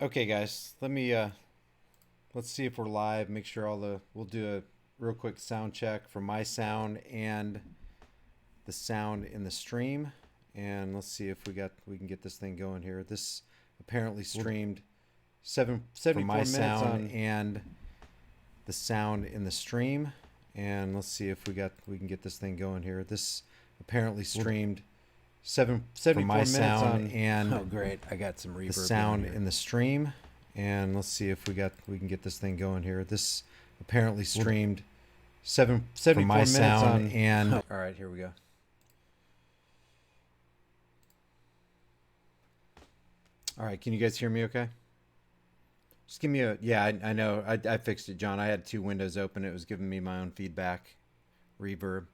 Okay, guys, let's see if we're live. Make sure we'll do a real quick sound check for my sound and the sound in the stream, and let's see if we can get this thing going here. This apparently streamed 74 my minutes sound on and the sound in the stream, and let's see if we can get this thing going here. This apparently streamed 74 my minutes sound on and oh great, I got some reverb. the sound in the stream, and let's see if we can get this thing going here. This apparently streamed 74 my minutes sound on and all right, here we go. all right, can you guys hear me okay? Just give me I know I fixed it, John. I had two windows open. It was giving me my own feedback reverb.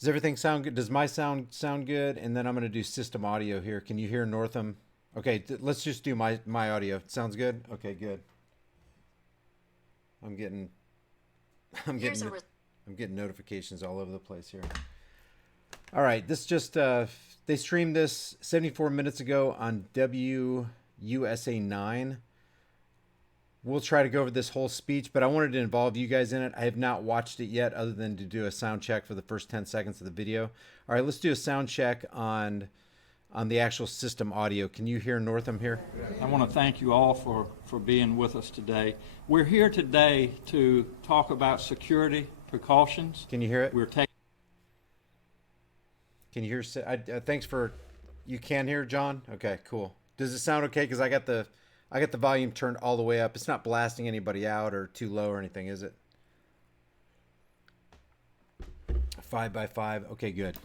Does everything sound good? Does my sound good? And then I'm going to do system audio here. Can you hear Northam? Okay, let's just do my audio. Sounds good? Okay, good. I'm getting I'm getting notifications all over the place here. All right, this just they streamed this 74 minutes ago on WUSA 9. We'll try to go over this whole speech, but I wanted to involve you guys in it. I have not watched it yet other than to do a sound check for the first 10 seconds of the video. All right, let's do a sound check on the actual system audio. Can you hear Northam here? I want to thank you all for being with us today. We're here today to talk about security precautions. Can you hear it? We're taking. Can you hear? Thanks for. You can hear, John? Okay, cool. Does it sound okay? Because I got the volume turned all the way up. It's not blasting anybody out or too low or anything, is it? 5x5. Okay, good.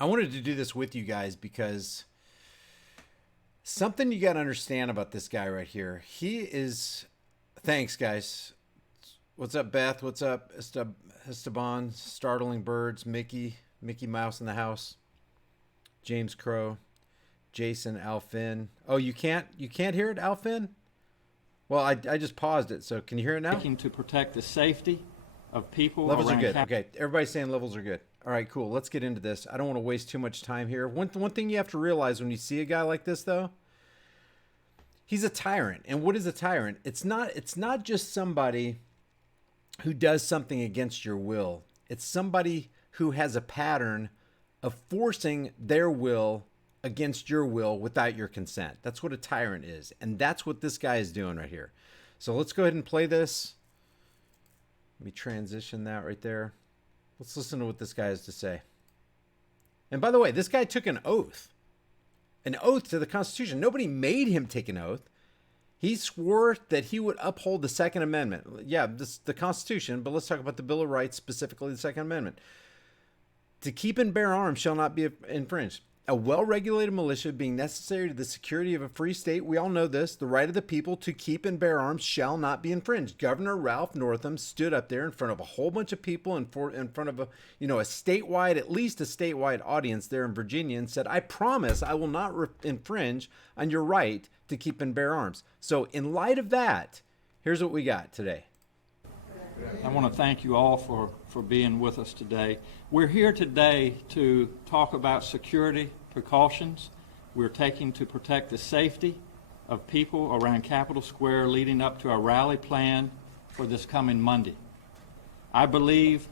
I wanted to do this with you guys because something you got to understand about this guy right here. He is. Thanks, guys. What's up, Beth? What's up, Esteban? Startling Birds. Mickey Mouse in the house. James Crow. Jason, Alfin. Oh, you can't hear it, Alfin? Well, I just paused it, so can you hear it now? To protect the safety of people. Levels are good. Okay, everybody's saying levels are good. All right, cool. Let's get into this. I don't want to waste too much time here. One thing you have to realize when you see a guy like this, though, he's a tyrant. And what is a tyrant? It's not just somebody who does something against your will. It's somebody who has a pattern of forcing their will against your will without your consent. That's what a tyrant is. And that's what this guy is doing right here. So let's go ahead and play this. Let me transition that right there. Let's listen to what this guy has to say. And by the way, this guy took an oath to the Constitution. Nobody made him take an oath. He swore that he would uphold the Second Amendment. Yeah, the Constitution, but let's talk about the Bill of Rights, specifically the Second Amendment. To keep and bear arms shall not be infringed. A well-regulated militia being necessary to the security of a free state, we all know this, the right of the people to keep and bear arms shall not be infringed. Governor Ralph Northam stood up there in front of a whole bunch of people in front of a statewide, at least a statewide audience there in Virginia, and said, I promise I will not infringe on your right to keep and bear arms. So in light of that, here's what we got today. I want to thank you all for being with us today. We're here today to talk about security precautions we're taking to protect the safety of people around Capitol Square leading up to our rally plan for this coming Monday. I believe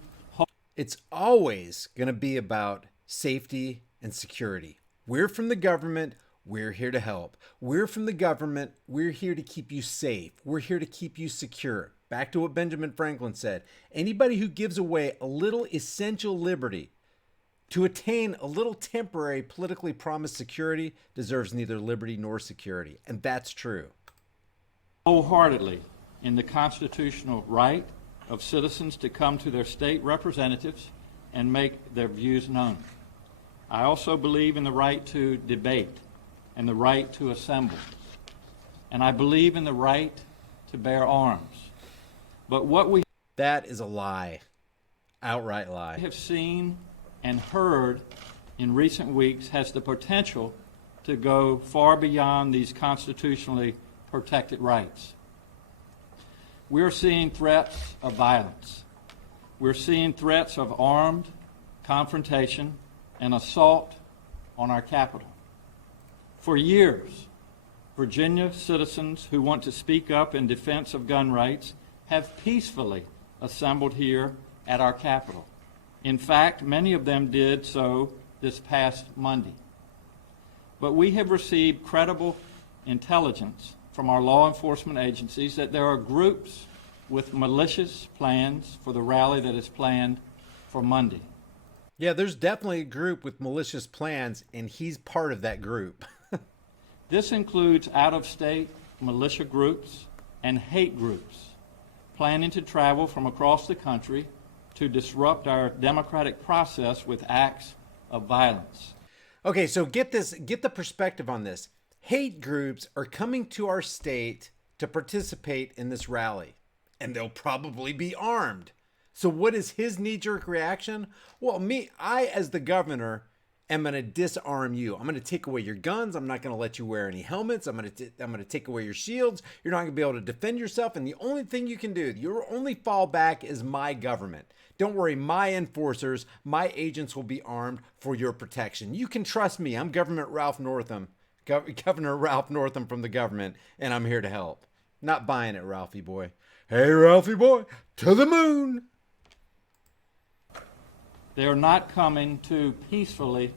it's always going to be about safety and security. We're from the government. We're here to help. We're from the government. We're here to keep you safe. We're here to keep you secure. Back to what Benjamin Franklin said. Anybody who gives away a little essential liberty to attain a little temporary politically promised security deserves neither liberty nor security. And that's true. Wholeheartedly in the constitutional right of citizens to come to their state representatives and make their views known. I also believe in the right to debate and the right to assemble. And I believe in the right to bear arms. But what that is a lie. Outright lie. Have seen and heard in recent weeks has the potential to go far beyond these constitutionally protected rights. We're seeing threats of violence. We're seeing threats of armed confrontation and assault on our Capitol. For years, Virginia citizens who want to speak up in defense of gun rights have peacefully assembled here at our Capitol. In fact, many of them did so this past Monday. But we have received credible intelligence from our law enforcement agencies that there are groups with malicious plans for the rally that is planned for Monday. Yeah, there's definitely a group with malicious plans, and he's part of that group. This includes out-of-state militia groups and hate groups planning to travel from across the country to disrupt our democratic process with acts of violence. Okay, so get the perspective on this. Hate groups are coming to our state to participate in this rally, and they'll probably be armed. So what is his knee-jerk reaction? Well, I as the governor am going to disarm you. I'm going to take away your guns. I'm not going to let you wear any helmets. I'm going to take away your shields. You're not going to be able to defend yourself. And the only thing you can do, your only fallback is my government. Don't worry, my enforcers, my agents will be armed for your protection. You can trust me. I'm Governor Ralph Northam from the government, and I'm here to help. Not buying it, Ralphie boy. Hey, Ralphie boy, to the moon. They are not coming to peacefully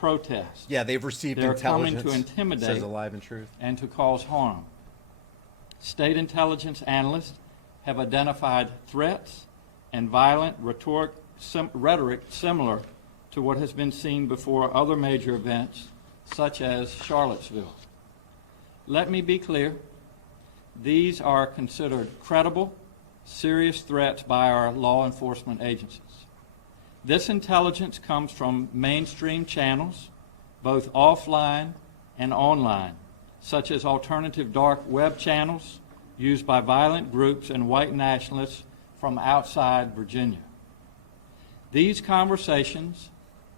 protest. Yeah, they've received They're intelligence. coming to intimidate, says Alive and Truth, and to cause harm. State intelligence analysts have identified threats and violent rhetoric similar to what has been seen before other major events, such as Charlottesville. Let me be clear. These are considered credible, serious threats by our law enforcement agencies. This intelligence comes from mainstream channels, both offline and online, such as alternative dark web channels used by violent groups and white nationalists from outside Virginia. These conversations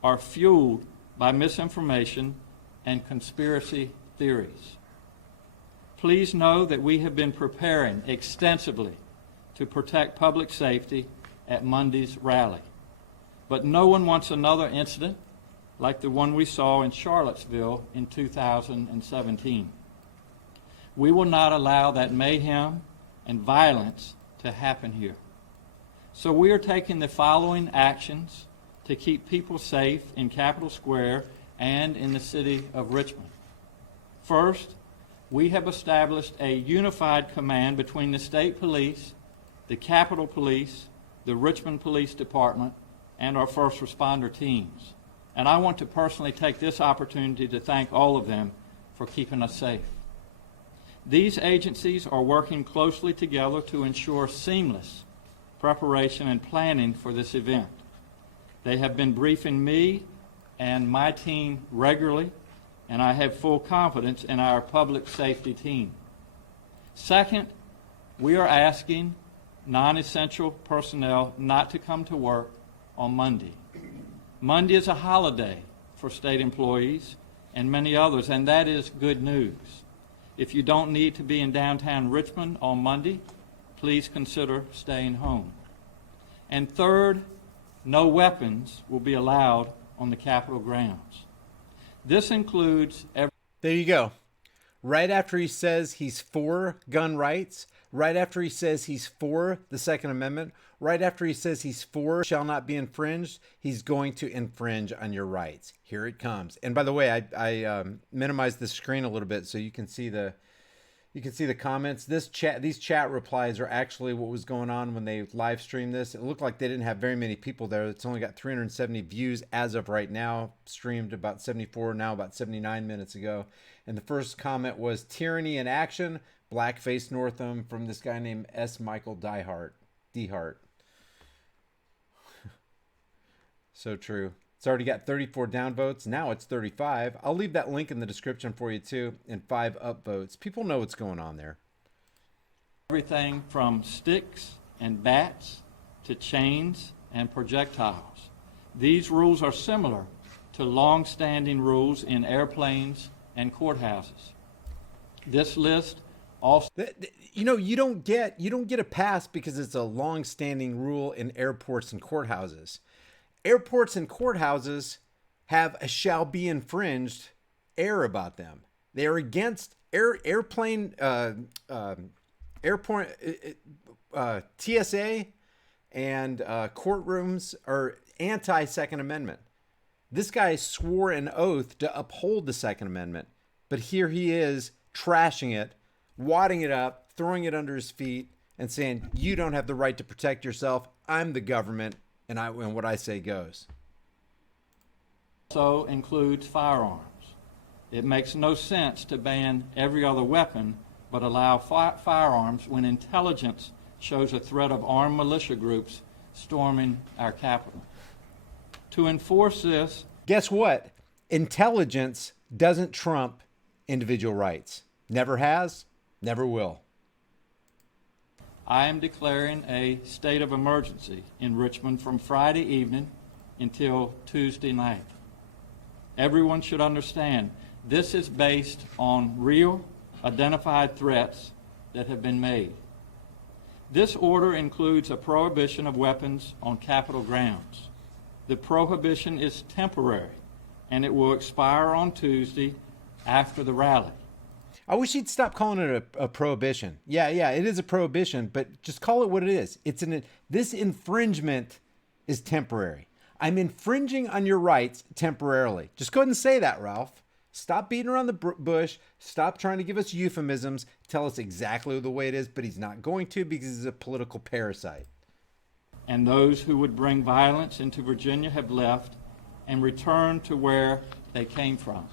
are fueled by misinformation and conspiracy theories. Please know that we have been preparing extensively to protect public safety at Monday's rally. But no one wants another incident like the one we saw in Charlottesville in 2017. We will not allow that mayhem and violence to happen here. So we are taking the following actions to keep people safe in Capitol Square and in the city of Richmond. First, we have established a unified command between the state police, the Capitol Police, the Richmond Police Department, and our first responder teams. And I want to personally take this opportunity to thank all of them for keeping us safe. These agencies are working closely together to ensure seamless preparation and planning for this event. They have been briefing me and my team regularly, and I have full confidence in our public safety team. Second, we are asking non-essential personnel not to come to work on Monday. Monday is a holiday for state employees and many others, and that is good news. If you don't need to be in downtown Richmond on Monday, please consider staying home. And third, no weapons will be allowed on the Capitol grounds. This includes there you go. Right after he says he's for gun rights, right after he says he's for the Second Amendment, right after he says he's for shall not be infringed, he's going to infringe on your rights. Here it comes. And by the way, I minimized the screen a little bit so you can see the comments. These chat replies are actually what was going on when they live streamed this. It looked like they didn't have very many people there. It's only got 370 views as of right now. Streamed about 74, now about 79 minutes ago. And the first comment was tyranny in action, blackface Northam, from this guy named S. Michael Dehart. So true. It's already got 34 downvotes. Now it's 35. I'll leave that link in the description for you too, and 5 upvotes. People know what's going on there. Everything from sticks and bats to chains and projectiles. These rules are similar to long-standing rules in airplanes and courthouses. This list also, you know, you don't get a pass because it's a long-standing rule in airports and courthouses. Airports and courthouses have a shall be infringed air about them. They are against airplane, airport, TSA, and courtrooms are anti-Second Amendment. This guy swore an oath to uphold the Second Amendment, but here he is trashing it, wadding it up, throwing it under his feet, and saying, you don't have the right to protect yourself. I'm the government, and what I say goes. Also includes firearms. It makes no sense to ban every other weapon, but allow firearms when intelligence shows a threat of armed militia groups storming our capital. To enforce this, guess what? Intelligence doesn't trump individual rights. Never has, never will. I am declaring a state of emergency in Richmond from Friday evening until Tuesday night. Everyone should understand this is based on real, identified threats that have been made. This order includes a prohibition of weapons on Capitol grounds. The prohibition is temporary, and it will expire on Tuesday after the rally. I wish he'd stop calling it a prohibition. Yeah, it is a prohibition, but just call it what it is. This infringement is temporary. I'm infringing on your rights temporarily. Just go ahead and say that, Ralph. Stop beating around the bush. Stop trying to give us euphemisms. Tell us exactly the way it is, but he's not going to because he's a political parasite. And those who would bring violence into Virginia have left and returned to where they came from.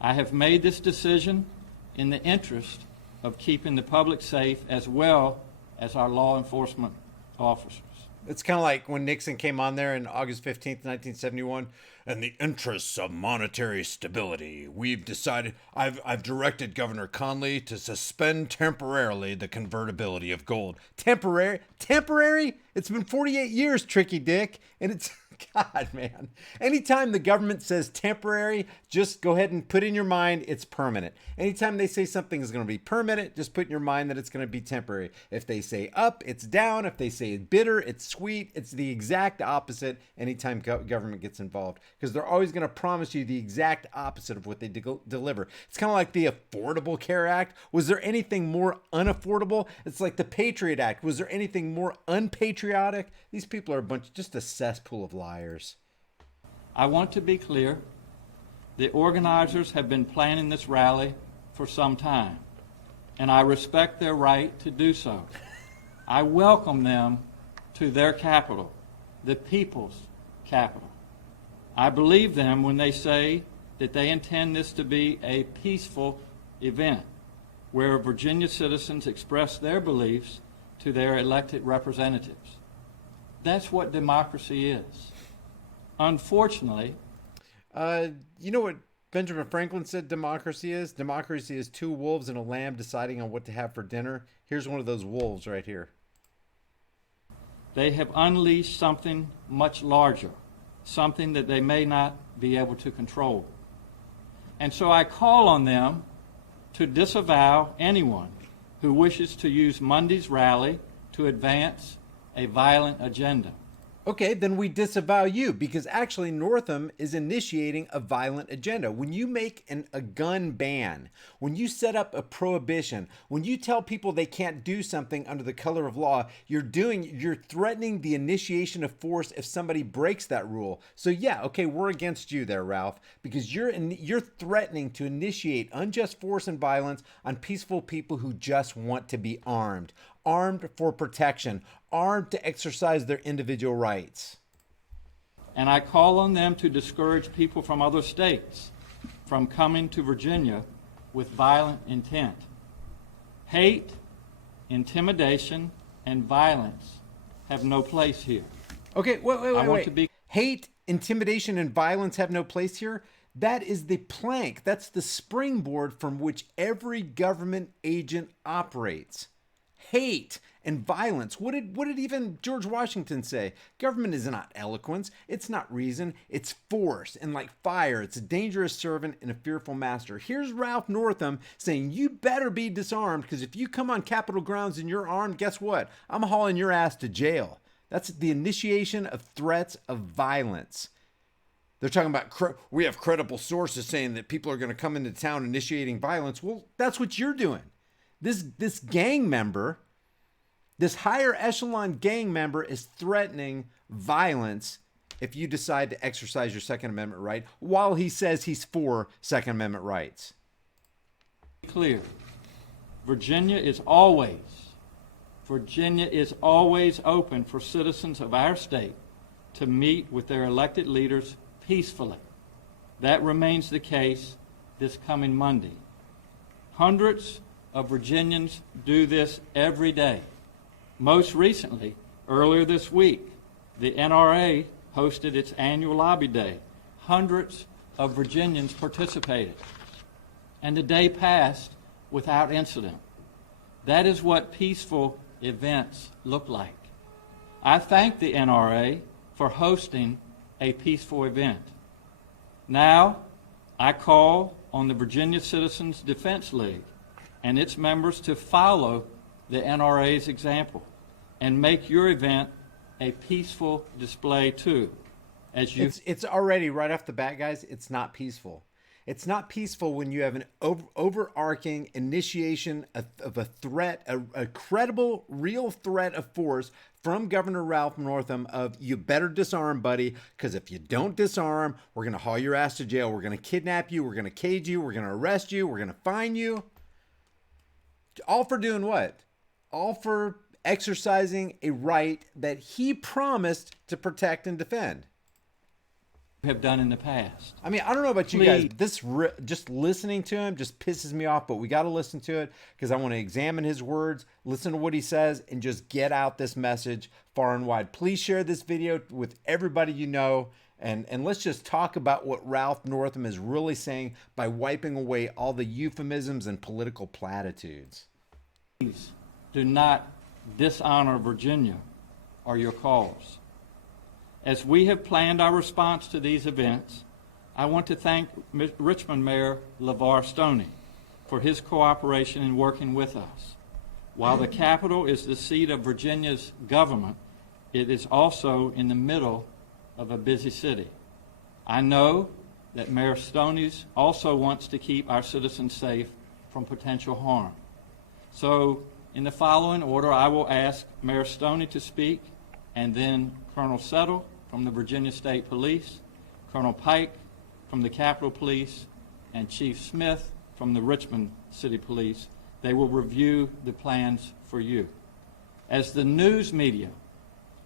I have made this decision in the interest of keeping the public safe as well as our law enforcement officers. It's kind of like when Nixon came on there in August 15th, 1971. In the interests of monetary stability, we've decided, I've directed Governor Conley to suspend temporarily the convertibility of gold. Temporary? It's been 48 years, Tricky Dick. And it's, God, man. Anytime the government says temporary, just go ahead and put in your mind it's permanent. Anytime they say something is going to be permanent, just put in your mind that it's going to be temporary. If they say up, it's down. If they say bitter, it's sweet. It's the exact opposite anytime government gets involved. Because they're always going to promise you the exact opposite of what they deliver. It's kind of like the Affordable Care Act. Was there anything more unaffordable? It's like the Patriot Act. Was there anything more unpatriotic? These people are just a cesspool of liars. I want to be clear. The organizers have been planning this rally for some time, and I respect their right to do so. I welcome them to their capital, the people's capital. I believe them when they say that they intend this to be a peaceful event where Virginia citizens express their beliefs to their elected representatives. That's what democracy is. Unfortunately, you know what Benjamin Franklin said democracy is? Democracy is two wolves and a lamb deciding on what to have for dinner. Here's one of those wolves right here. They have unleashed something much larger, something that they may not be able to control. And so I call on them to disavow anyone who wishes to use Monday's rally to advance a violent agenda. Okay, then we disavow you because actually Northam is initiating a violent agenda. When you make a gun ban, when you set up a prohibition, when you tell people they can't do something under the color of law, you're threatening the initiation of force if somebody breaks that rule. So yeah, okay, we're against you there, Ralph, because you're threatening to initiate unjust force and violence on peaceful people who just want to be armed for protection, armed to exercise their individual rights. And I call on them to discourage people from other states from coming to Virginia with violent intent. Hate, intimidation, and violence have no place here. Okay, wait. Hate, intimidation, and violence have no place here? That is the plank. That's the springboard from which every government agent operates. Hate and violence. What did even George Washington say? Government is not eloquence. It's not reason. It's force. And like fire, it's a dangerous servant and a fearful master. Here's Ralph Northam saying, you better be disarmed because if you come on Capitol grounds and you're armed, guess what? I'm hauling your ass to jail. That's the initiation of threats of violence. They're talking about we have credible sources saying that people are going to come into town initiating violence. Well, that's what you're doing. This gang member, this higher echelon gang member is threatening violence if you decide to exercise your Second Amendment right while he says he's for Second Amendment rights. Clear. Virginia is always open for citizens of our state to meet with their elected leaders peacefully. That remains the case this coming Monday. Hundreds of Virginians do this every day. Most recently, earlier this week, the NRA hosted its annual lobby day. Hundreds of Virginians participated, and the day passed without incident. That is what peaceful events look like. I thank the NRA for hosting a peaceful event. Now, I call on the Virginia Citizens Defense League and its members to follow the NRA's example and make your event a peaceful display too. It's already right off the bat, guys, it's not peaceful. It's not peaceful when you have an overarching initiation of a threat, a credible, real threat of force from Governor Ralph Northam of you better disarm, buddy, because if you don't disarm, we're going to haul your ass to jail. We're going to kidnap you. We're going to cage you. We're going to arrest you. We're going to fine you. All for doing what? All for exercising a right that he promised to protect and defend. Have done in the past. I mean, I don't know about you guys. Just listening to him just pisses me off, but we got to listen to it because I want to examine his words, listen to what he says, and just get out this message far and wide. Please share this video with everybody you know, and let's just talk about what Ralph Northam is really saying by wiping away all the euphemisms and political platitudes. Please do not dishonor Virginia or your cause. As we have planned our response to these events, I want to thank Richmond Mayor LeVar Stoney for his cooperation in working with us. While the Capitol is the seat of Virginia's government, it is also in the middle of a busy city. I know that Mayor Stoney also wants to keep our citizens safe from potential harm. So, in the following order, I will ask Mayor Stoney to speak, and then Colonel Settle from the Virginia State Police, Colonel Pike from the Capitol Police, and Chief Smith from the Richmond City Police. They will review the plans for you. As the news media,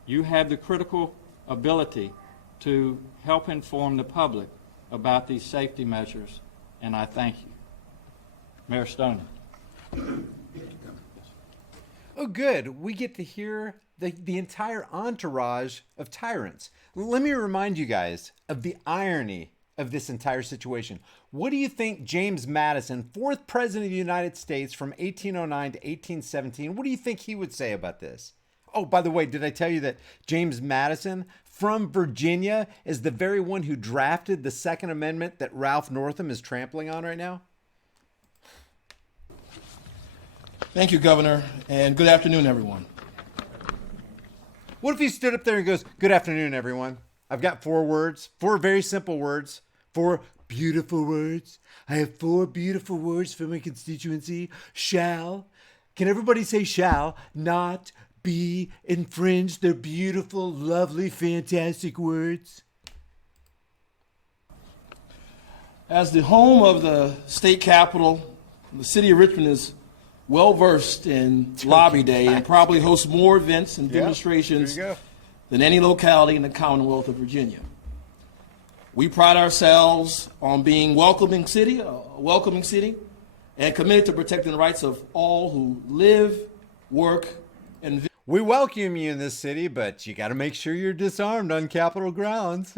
you have the critical ability to help inform the public about these safety measures, and I thank you. Mayor Stoney. Oh, good. We get to hear the entire entourage of tyrants. Let me remind you guys of the irony of this entire situation. What do you think James Madison, 4th President of the United States from 1809 to 1817, what do you think he would say about this? Oh, by the way, did I tell you that James Madison from Virginia is the very one who drafted the Second Amendment that Ralph Northam is trampling on right now? Thank you, Governor, and good afternoon, everyone. What if he stood up there and goes, "Good afternoon, everyone. I've got 4 words, 4 very simple words, 4 beautiful words. I have 4 beautiful words for my constituency. Shall, can everybody say shall not be infringed? They're beautiful, lovely, fantastic words." As the home of the state capitol, the city of Richmond is well-versed in Lobby Day and probably hosts more events and demonstrations than any locality in the Commonwealth of Virginia. We pride ourselves on being a welcoming city, and committed to protecting the rights of all who live, work, and visit. We welcome you in this city, but you got to make sure you're disarmed on Capitol grounds.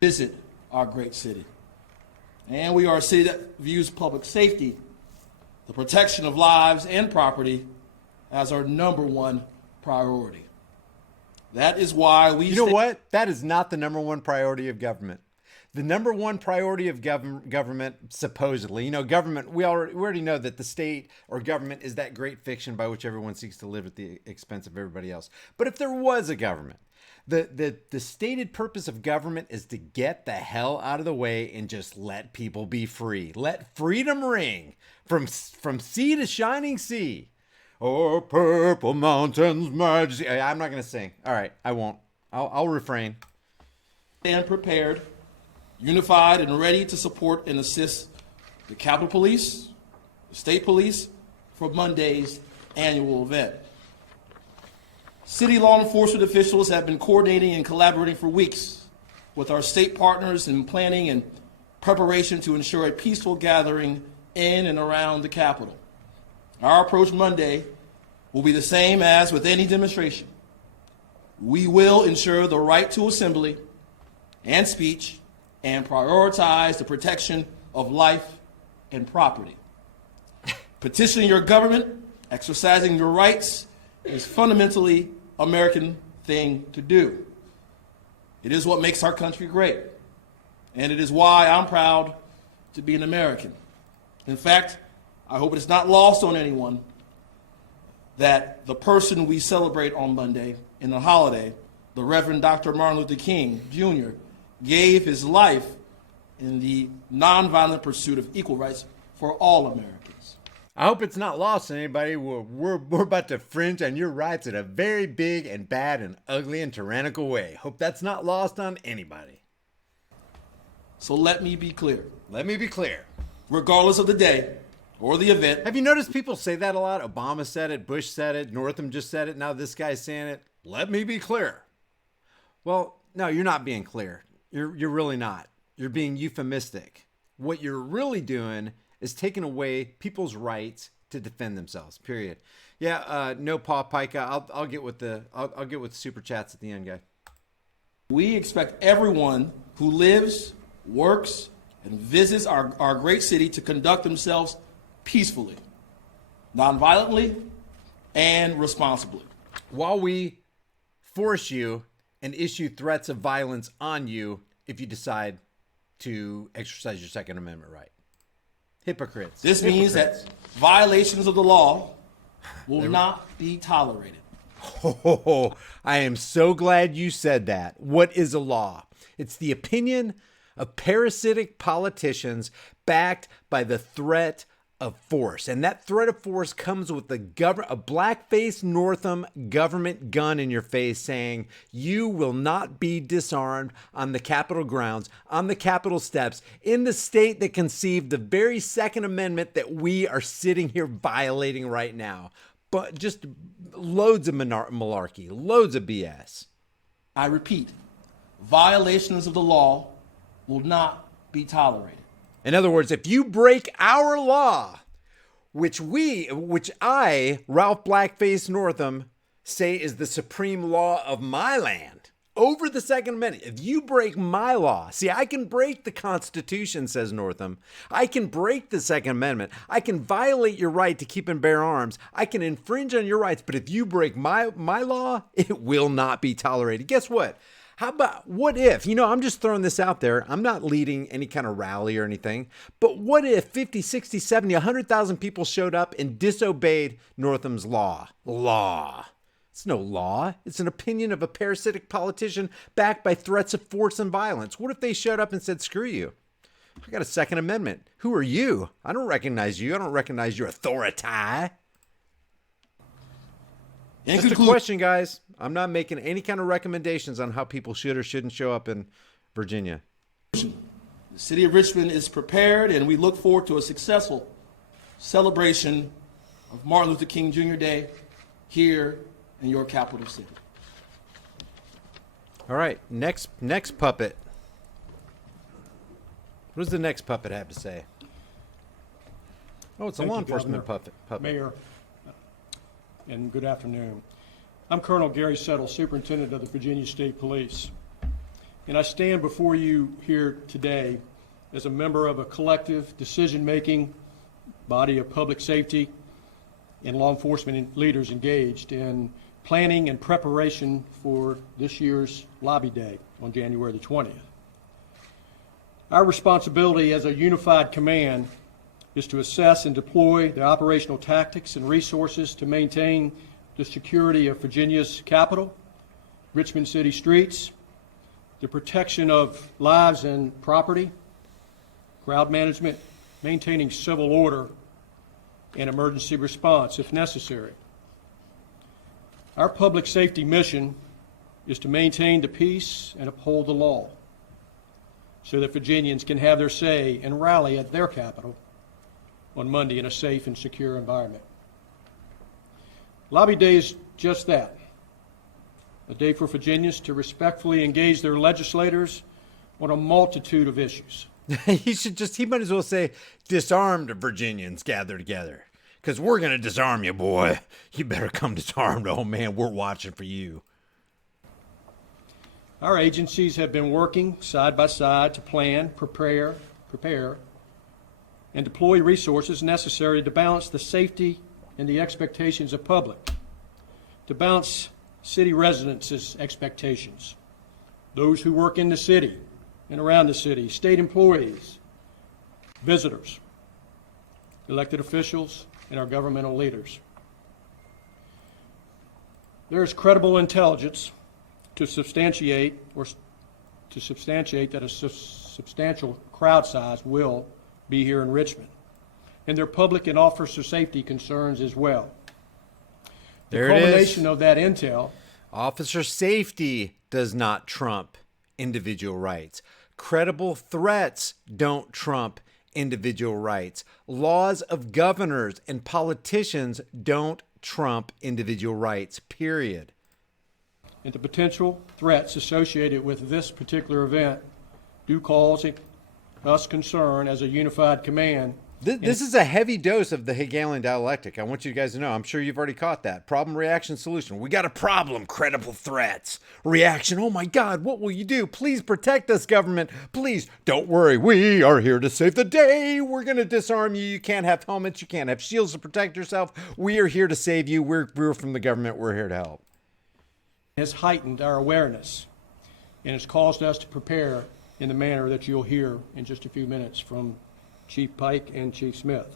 Visit our great city. And we are a city that views public safety, the protection of lives and property, as our #1 priority. That is why we... You know what? That is not the #1 priority of government. The number one priority of government, supposedly, government, we already know that the state or government is that great fiction by which everyone seeks to live at the expense of everybody else. But if there was a government, the stated purpose of government is to get the hell out of the way and just let people be free. Let freedom ring from sea to shining sea. Oh, purple mountains, majesty. I'm not going to sing. All right, I won't. I'll refrain. And prepared, unified, and ready to support and assist the Capitol Police, the State Police for Monday's annual event. City law enforcement officials have been coordinating and collaborating for weeks with our state partners in planning and preparation to ensure a peaceful gathering in and around the Capitol. Our approach Monday will be the same as with any demonstration. We will ensure the right to assembly and speech and prioritize the protection of life and property. Petitioning your government, exercising your rights, is fundamentally American thing to do. It is what makes our country great, and it is why I'm proud to be an American. In fact, I hope it is not lost on anyone that the person we celebrate on Monday in the holiday, the Reverend Dr. Martin Luther King, Jr., gave his life in the nonviolent pursuit of equal rights for all Americans. I hope it's not lost on anybody. We're about to fringe on your rights in a very big and bad and ugly and tyrannical way. Hope that's not lost on anybody. So let me be clear. Let me be clear. Regardless of the day or the event. Have you noticed people say that a lot? Obama said it, Bush said it, Northam just said it, now this guy's saying it. Let me be clear. Well, no, you're not being clear. You're really not. You're being euphemistic. What you're really doing is taking away people's rights to defend themselves. Period. Yeah. No, Paul Pica. I'll get with I'll get with super chats at the end, guy. We expect everyone who lives, works, and visits our great city to conduct themselves peacefully, nonviolently, and responsibly. While we force you and issue threats of violence on you if you decide to exercise your Second Amendment right. Hypocrites. This means that violations of the law will not be tolerated. Oh, I am so glad you said that. What is a law? It's the opinion of parasitic politicians backed by the threat of force. And that threat of force comes with a black-faced Northam government gun in your face saying, you will not be disarmed on the Capitol grounds, on the Capitol steps, in the state that conceived the very Second Amendment that we are sitting here violating right now. But just loads of malarkey, loads of BS. I repeat, violations of the law will not be tolerated. In other words, if you break our law, which I, Ralph Blackface Northam, say is the supreme law of my land, over the Second Amendment, if you break my law, see, I can break the Constitution, says Northam. I can break the Second Amendment. I can violate your right to keep and bear arms. I can infringe on your rights, but if you break my law, it will not be tolerated. Guess what? How about, what if, I'm just throwing this out there. I'm not leading any kind of rally or anything, but what if 50, 60, 70, 100,000 people showed up and disobeyed Northam's law? It's no law. It's an opinion of a parasitic politician backed by threats of force and violence. What if they showed up and said, screw you? I got a Second Amendment. Who are you? I don't recognize you. I don't recognize your authority. Just a question, guys. I'm not making any kind of recommendations on how people should or shouldn't show up in Virginia. The city of Richmond is prepared, and we look forward to a successful celebration of Martin Luther King Jr. Day here in your capital city. All right, next puppet. What does the next puppet have to say? Oh, it's a law enforcement puppet. Mayor, and good afternoon. I'm Colonel Gary Settle, Superintendent of the Virginia State Police, and I stand before you here today as a member of a collective decision-making body of public safety and law enforcement leaders engaged in planning and preparation for this year's Lobby Day on January the 20th. Our responsibility as a unified command is to assess and deploy the operational tactics and resources to maintain the security of Virginia's capital, Richmond city streets, the protection of lives and property, crowd management, maintaining civil order, and emergency response if necessary. Our public safety mission is to maintain the peace and uphold the law so that Virginians can have their say and rally at their capital on Monday in a safe and secure environment. Lobby Day is just that, a day for Virginians to respectfully engage their legislators on a multitude of issues. He might as well say, disarmed Virginians gather together. Because we're going to disarm you, boy. You better come disarmed. Oh, man, we're watching for you. Our agencies have been working side by side to plan, prepare, and deploy resources necessary to balance the safety and the expectations of public, to balance city residents' expectations, those who work in the city and around the city, state employees, visitors, elected officials, and our governmental leaders. There is credible intelligence to substantiate that a substantial crowd size will be here in Richmond, and their public and officer safety concerns as well. There it is. The culmination of that intel. Officer safety does not trump individual rights. Credible threats don't trump individual rights. Laws of governors and politicians don't trump individual rights, period. And the potential threats associated with this particular event do cause us concern as a unified command. This is a heavy dose of the Hegelian dialectic. I want you guys to know. I'm sure you've already caught that. Problem, reaction, solution. We got a problem. Credible threats. Reaction. Oh my God, what will you do? Please protect us, government. Please don't worry. We are here to save the day. We're going to disarm you. You can't have helmets. You can't have shields to protect yourself. We are here to save you. We're from the government. We're here to help. Has heightened our awareness and has caused us to prepare in the manner that you'll hear in just a few minutes from Chief Pike and Chief Smith.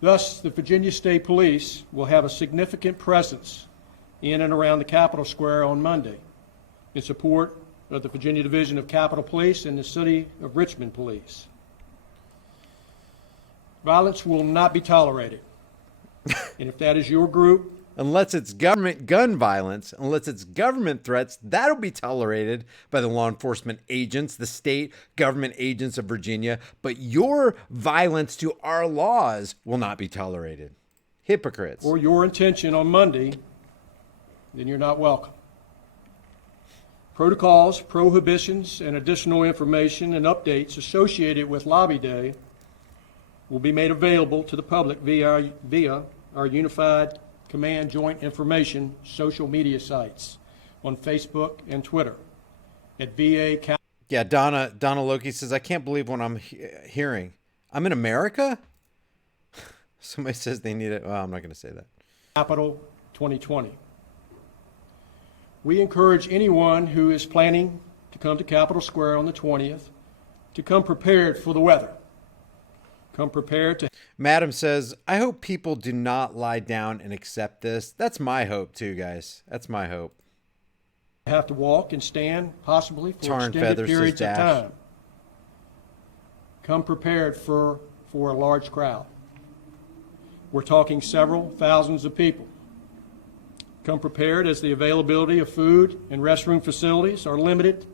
Thus, the Virginia State Police will have a significant presence in and around the Capitol Square on Monday in support of the Virginia Division of Capitol Police and the City of Richmond Police. Violence will not be tolerated. And if that is your group, unless it's government gun violence, unless it's government threats, that'll be tolerated by the law enforcement agents, the state government agents of Virginia. But your violence to our laws will not be tolerated. Hypocrites. or your intention on Monday, then you're not welcome. Protocols, prohibitions, and additional information and updates associated with Lobby Day will be made available to the public via our unified Command Joint Information social media sites on Facebook and Twitter at VA. Yeah, Donna Loki says, I can't believe what I'm hearing. I'm in America? Somebody says they need it. Well, I'm not going to say that. Capitol 2020. We encourage anyone who is planning to come to Capitol Square on the 20th to come prepared for the weather. Come prepared to... Madam says, I hope people do not lie down and accept this. That's my hope too, guys. That's my hope. have to walk and stand possibly for Tar and extended feathers, periods says of Dash. time. Come prepared for a large crowd. We're talking several thousands of people. Come prepared as the availability of food and restroom facilities are limited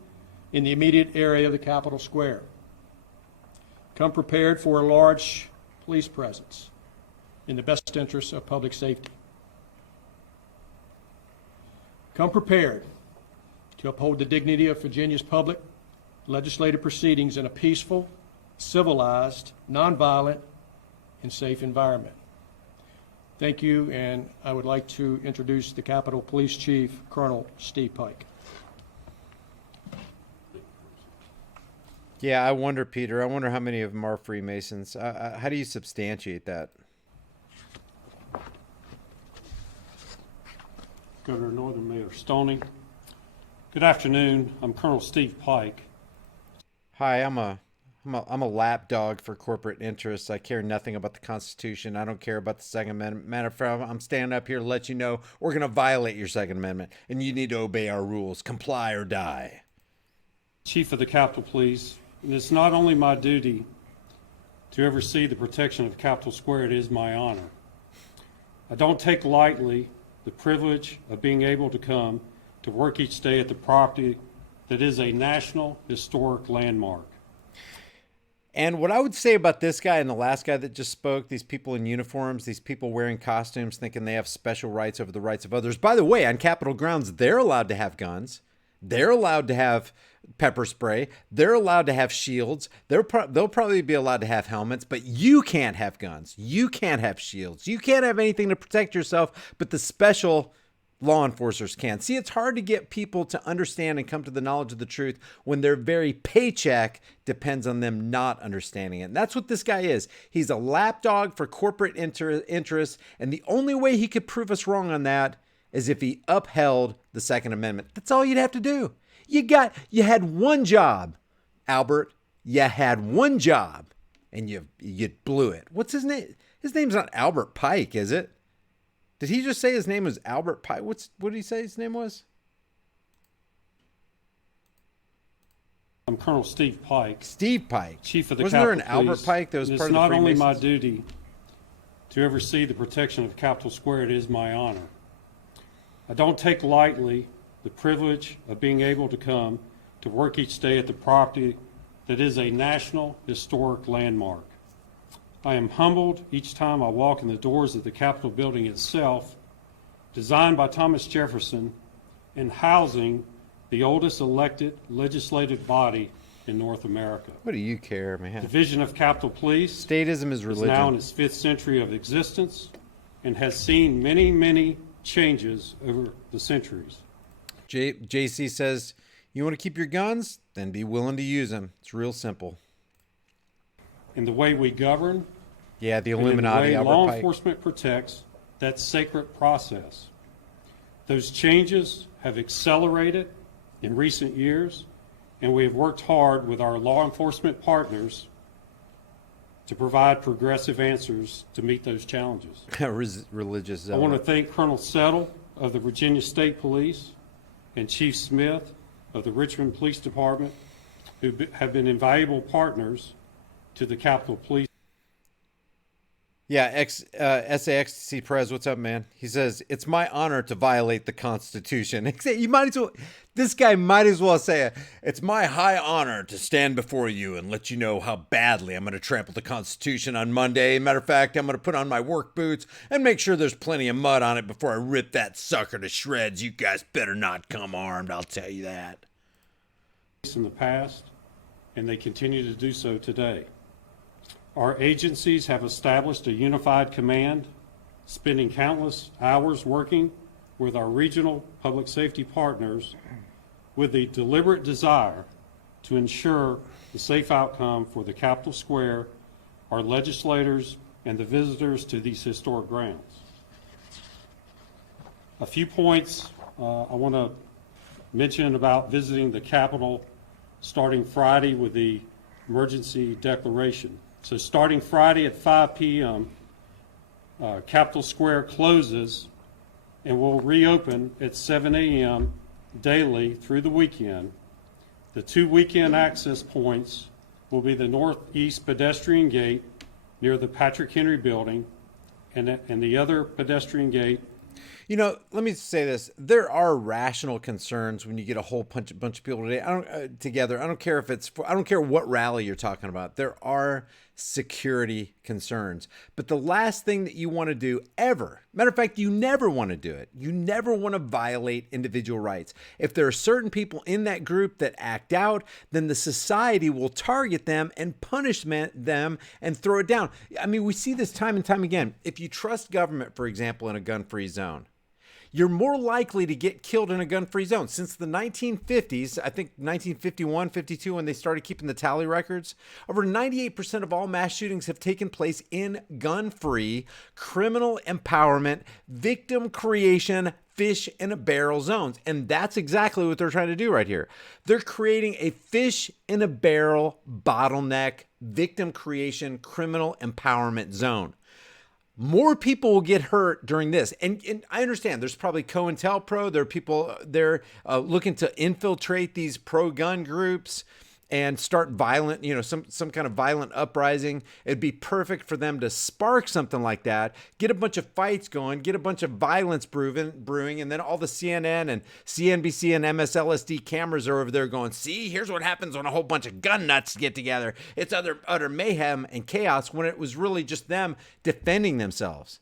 in the immediate area of the Capitol Square. Come prepared for a large police presence in the best interests of public safety. Come prepared to uphold the dignity of Virginia's public legislative proceedings in a peaceful, civilized, nonviolent, and safe environment. Thank you, and I would like to introduce the Capitol Police Chief, Colonel Steve Pike. Yeah, I wonder, Peter, I wonder how many of them are Freemasons. How do you substantiate that? Governor Northam, Mayor Stoney. Good afternoon. I'm Colonel Steve Pike. Hi, I'm a lapdog for corporate interests. I care nothing about the Constitution. I don't care about the Second Amendment. Matter of fact, I'm standing up here to let you know we're going to violate your Second Amendment, and you need to obey our rules. Comply or die. Chief of the Capitol Police, and it's not only my duty to oversee the protection of Capitol Square, it is my honor. I don't take lightly the privilege of being able to come to work each day at the property that is a national historic landmark. And what I would say about this guy and the last guy that just spoke, these people in uniforms, these people wearing costumes, thinking they have special rights over the rights of others. By the way, on Capitol grounds, they're allowed to have guns. They're allowed to have pepper spray. They're allowed to have shields. They'll probably be allowed to have helmets, but you can't have guns. You can't have shields. You can't have anything to protect yourself, but the special law enforcers can. See, it's hard to get people to understand and come to the knowledge of the truth when their very paycheck depends on them not understanding it. And that's what this guy is. He's a lapdog for corporate interests, and the only way he could prove us wrong on that is if he upheld the Second Amendment. That's all you'd have to do. You had one job, Albert. You had one job, and you blew it. What's his name? His name's not Albert Pike, is it? Did he just say his name was Albert Pike? What did he say his name was? I'm Colonel Steve Pike. Steve Pike. Chief of the Wasn't Capitol there an Police. Albert Pike that was And part of the it's not only my Freemasons? duty to oversee the protection of Capitol Square, it is my honor. I don't take lightly the privilege of being able to come to work each day at the property that is a national historic landmark. I am humbled each time I walk in the doors of the Capitol building itself, designed by Thomas Jefferson and housing the oldest elected legislative body in North America. What do you care, The man? Division of Capitol Police Statism is is now in religion. its 5th century of existence and has seen many, many changes over the centuries. JC says, you want to keep your guns? Then be willing to use them. It's real simple. In the way we govern, Yeah, the and in the Illuminati, way Albert law Pike. enforcement protects that sacred process. Those changes have accelerated in recent years, and we have worked hard with our law enforcement partners to provide progressive answers to meet those challenges. Religious I want to zealot. thank Colonel Settle of the Virginia State Police and Chief Smith of the Richmond Police Department, who have been invaluable partners to the Capitol Police. Yeah, SAXTC Prez, what's up, man? He says, it's my honor to violate the Constitution. You might as well, this guy might as well say it. It's my high honor to stand before you and let you know how badly I'm going to trample the Constitution on Monday. Matter of fact, I'm going to put on my work boots and make sure there's plenty of mud on it before I rip that sucker to shreds. You guys better not come armed, I'll tell you that. In the past, and they continue to do so today. Our agencies have established a unified command, spending countless hours working with our regional public safety partners with the deliberate desire to ensure the safe outcome for the Capitol Square, our legislators, and the visitors to these historic grounds. A few points I want to mention about visiting the Capitol starting Friday with the emergency declaration. So starting Friday at 5 p.m., Capitol Square closes and will reopen at 7 a.m. daily through the weekend. The 2 weekend access points will be the northeast pedestrian gate near the Patrick Henry building and the other pedestrian gate. You know, let me say this. There are rational concerns when you get a whole bunch of people together. I don't care if I don't care what rally you're talking about. There are security concerns. But the last thing that you want to do ever, matter of fact, you never want to do it. You never want to violate individual rights. If there are certain people in that group that act out, then the society will target them and punish them and throw it down. I mean, we see this time and time again. If you trust government, for example, in a gun-free zone, you're more likely to get killed in a gun-free zone. Since the 1950s, I think 1951, 52, when they started keeping the tally records, over 98% of all mass shootings have taken place in gun-free, criminal empowerment, victim creation, fish in a barrel zones. And that's exactly what they're trying to do right here. They're creating a fish in a barrel bottleneck, victim creation, criminal empowerment zone. More people will get hurt during this. And I understand there's probably COINTELPRO. There are people there looking to infiltrate these pro-gun groups and start violent, some kind of violent uprising. It'd be perfect for them to spark something like that, get a bunch of fights going, get a bunch of violence brewing, and then all the CNN and CNBC and MSLSD cameras are over there going, see, here's what happens when a whole bunch of gun nuts get together. It's utter mayhem and chaos when it was really just them defending themselves.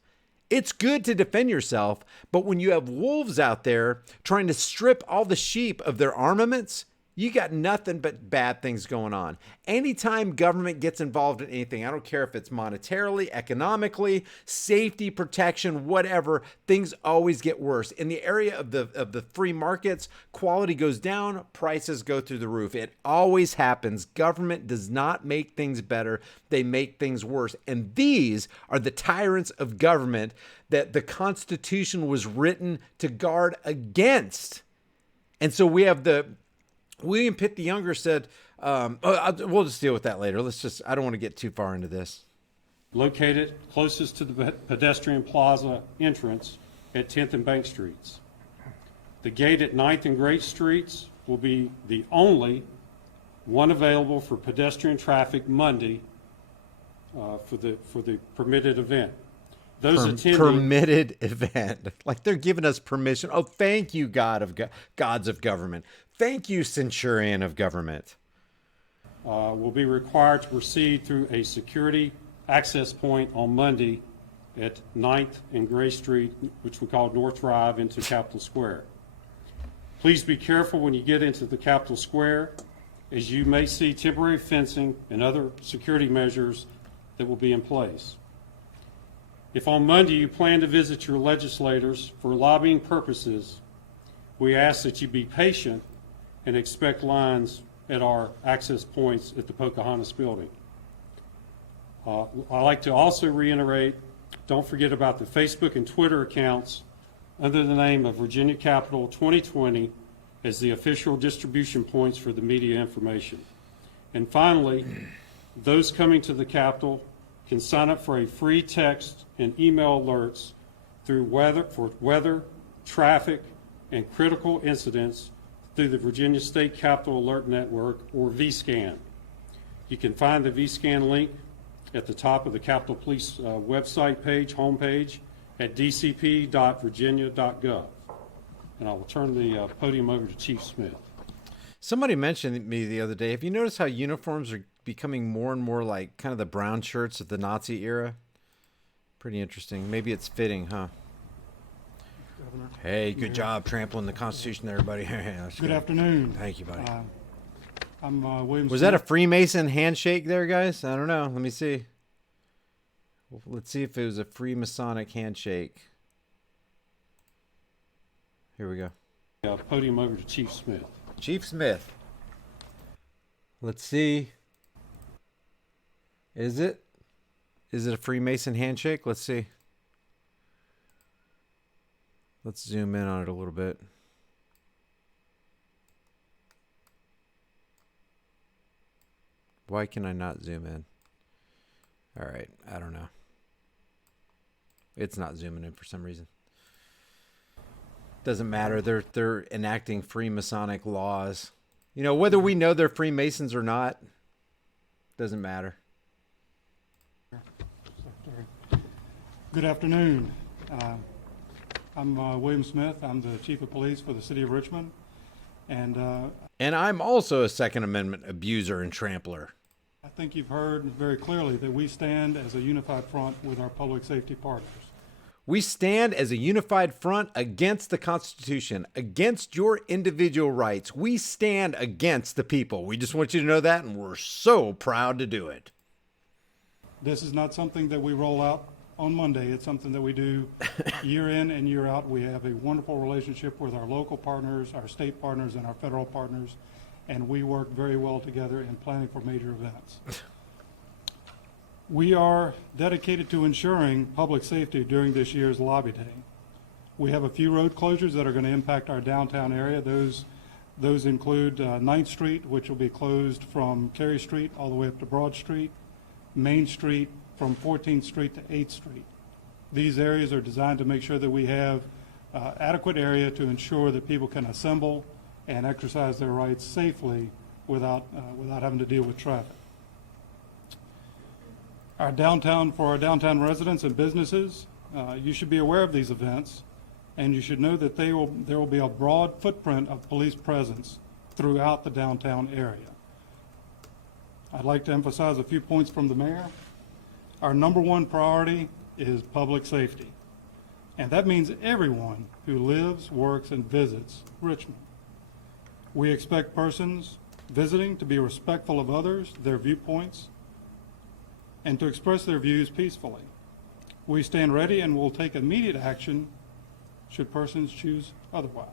It's good to defend yourself, but when you have wolves out there trying to strip all the sheep of their armaments, you got nothing but bad things going on. Anytime government gets involved in anything, I don't care if it's monetarily, economically, safety, protection, whatever, things always get worse. In the area of the free markets, quality goes down, prices go through the roof. It always happens. Government does not make things better. They make things worse. And these are the tyrants of government that the Constitution was written to guard against. And so we have William Pitt the Younger said, we'll just deal with that later. I don't want to get too far into this. Located closest to the pedestrian plaza entrance at 10th and Bank Streets. The gate at 9th and Great Streets will be the only one available for pedestrian traffic Monday for the permitted event. Those attending permitted event, like they're giving us permission. Oh, thank you, gods of government. Thank you, centurion of government. Will be required to proceed through a security access point on Monday at 9th and Gray Street, which we call North Drive, into Capitol Square. Please be careful when you get into the Capitol Square, as you may see temporary fencing and other security measures that will be in place. If on Monday you plan to visit your legislators for lobbying purposes, we ask that you be patient and expect lines at our access points at the Pocahontas building. I'd like to also reiterate, don't forget about the Facebook and Twitter accounts under the name of Virginia Capitol 2020 as the official distribution points for the media information. And finally, those coming to the Capitol can sign up for a free text and email alerts through weather, traffic, and critical incidents through the Virginia State Capitol Alert Network, or VSCAN. You can find the VSCAN link at the top of the Capitol Police website page, homepage, at dcp.virginia.gov. And I will turn the podium over to Chief Smith. Somebody mentioned to me the other day, have you noticed how uniforms are becoming more and more like kind of the brown shirts of the Nazi era? Pretty interesting. Maybe it's fitting, huh? Governor. Hey, good job trampling the Constitution there, buddy. Good afternoon. Thank you, buddy. I'm William Was Smith. that a Freemason handshake there, guys? I don't know. Let me see. Let's see if it was a Freemasonic handshake. Here we go. Podium over to Chief Smith. Chief Smith. Let's see. Is it a Freemason handshake? Let's see. Let's zoom in on it a little bit. Why can I not zoom in? All right, I don't know. It's not zooming in for some reason. Doesn't matter. They're enacting Freemasonic laws. You know, whether we know they're Freemasons or not, doesn't matter. Good afternoon. I'm William Smith. I'm the Chief of Police for the City of Richmond. And I'm also a Second Amendment abuser and trampler. I think you've heard very clearly that we stand as a unified front with our public safety partners. We stand as a unified front against the Constitution, against your individual rights. We stand against the people. We just want you to know that, and we're so proud to do it. This is not something that we roll out on Monday. It's something that we do year in and year out. We have a wonderful relationship with our local partners, our state partners, and our federal partners, and we work very well together in planning for major events. We are dedicated to ensuring public safety during this year's Lobby Day. We have a few road closures that are going to impact our downtown area. Those include 9th Street, which will be closed from Cary Street all the way up to Broad Street, Main Street from 14th Street to 8th Street. These areas are designed to make sure that we have adequate area to ensure that people can assemble and exercise their rights safely without having to deal with traffic. For our downtown residents and businesses, you should be aware of these events, and you should know that there will be a broad footprint of police presence throughout the downtown area. I'd like to emphasize a few points from the mayor. Our number one priority is public safety, and that means everyone who lives, works, and visits Richmond. We expect persons visiting to be respectful of others, their viewpoints, and to express their views peacefully. We stand ready and will take immediate action should persons choose otherwise.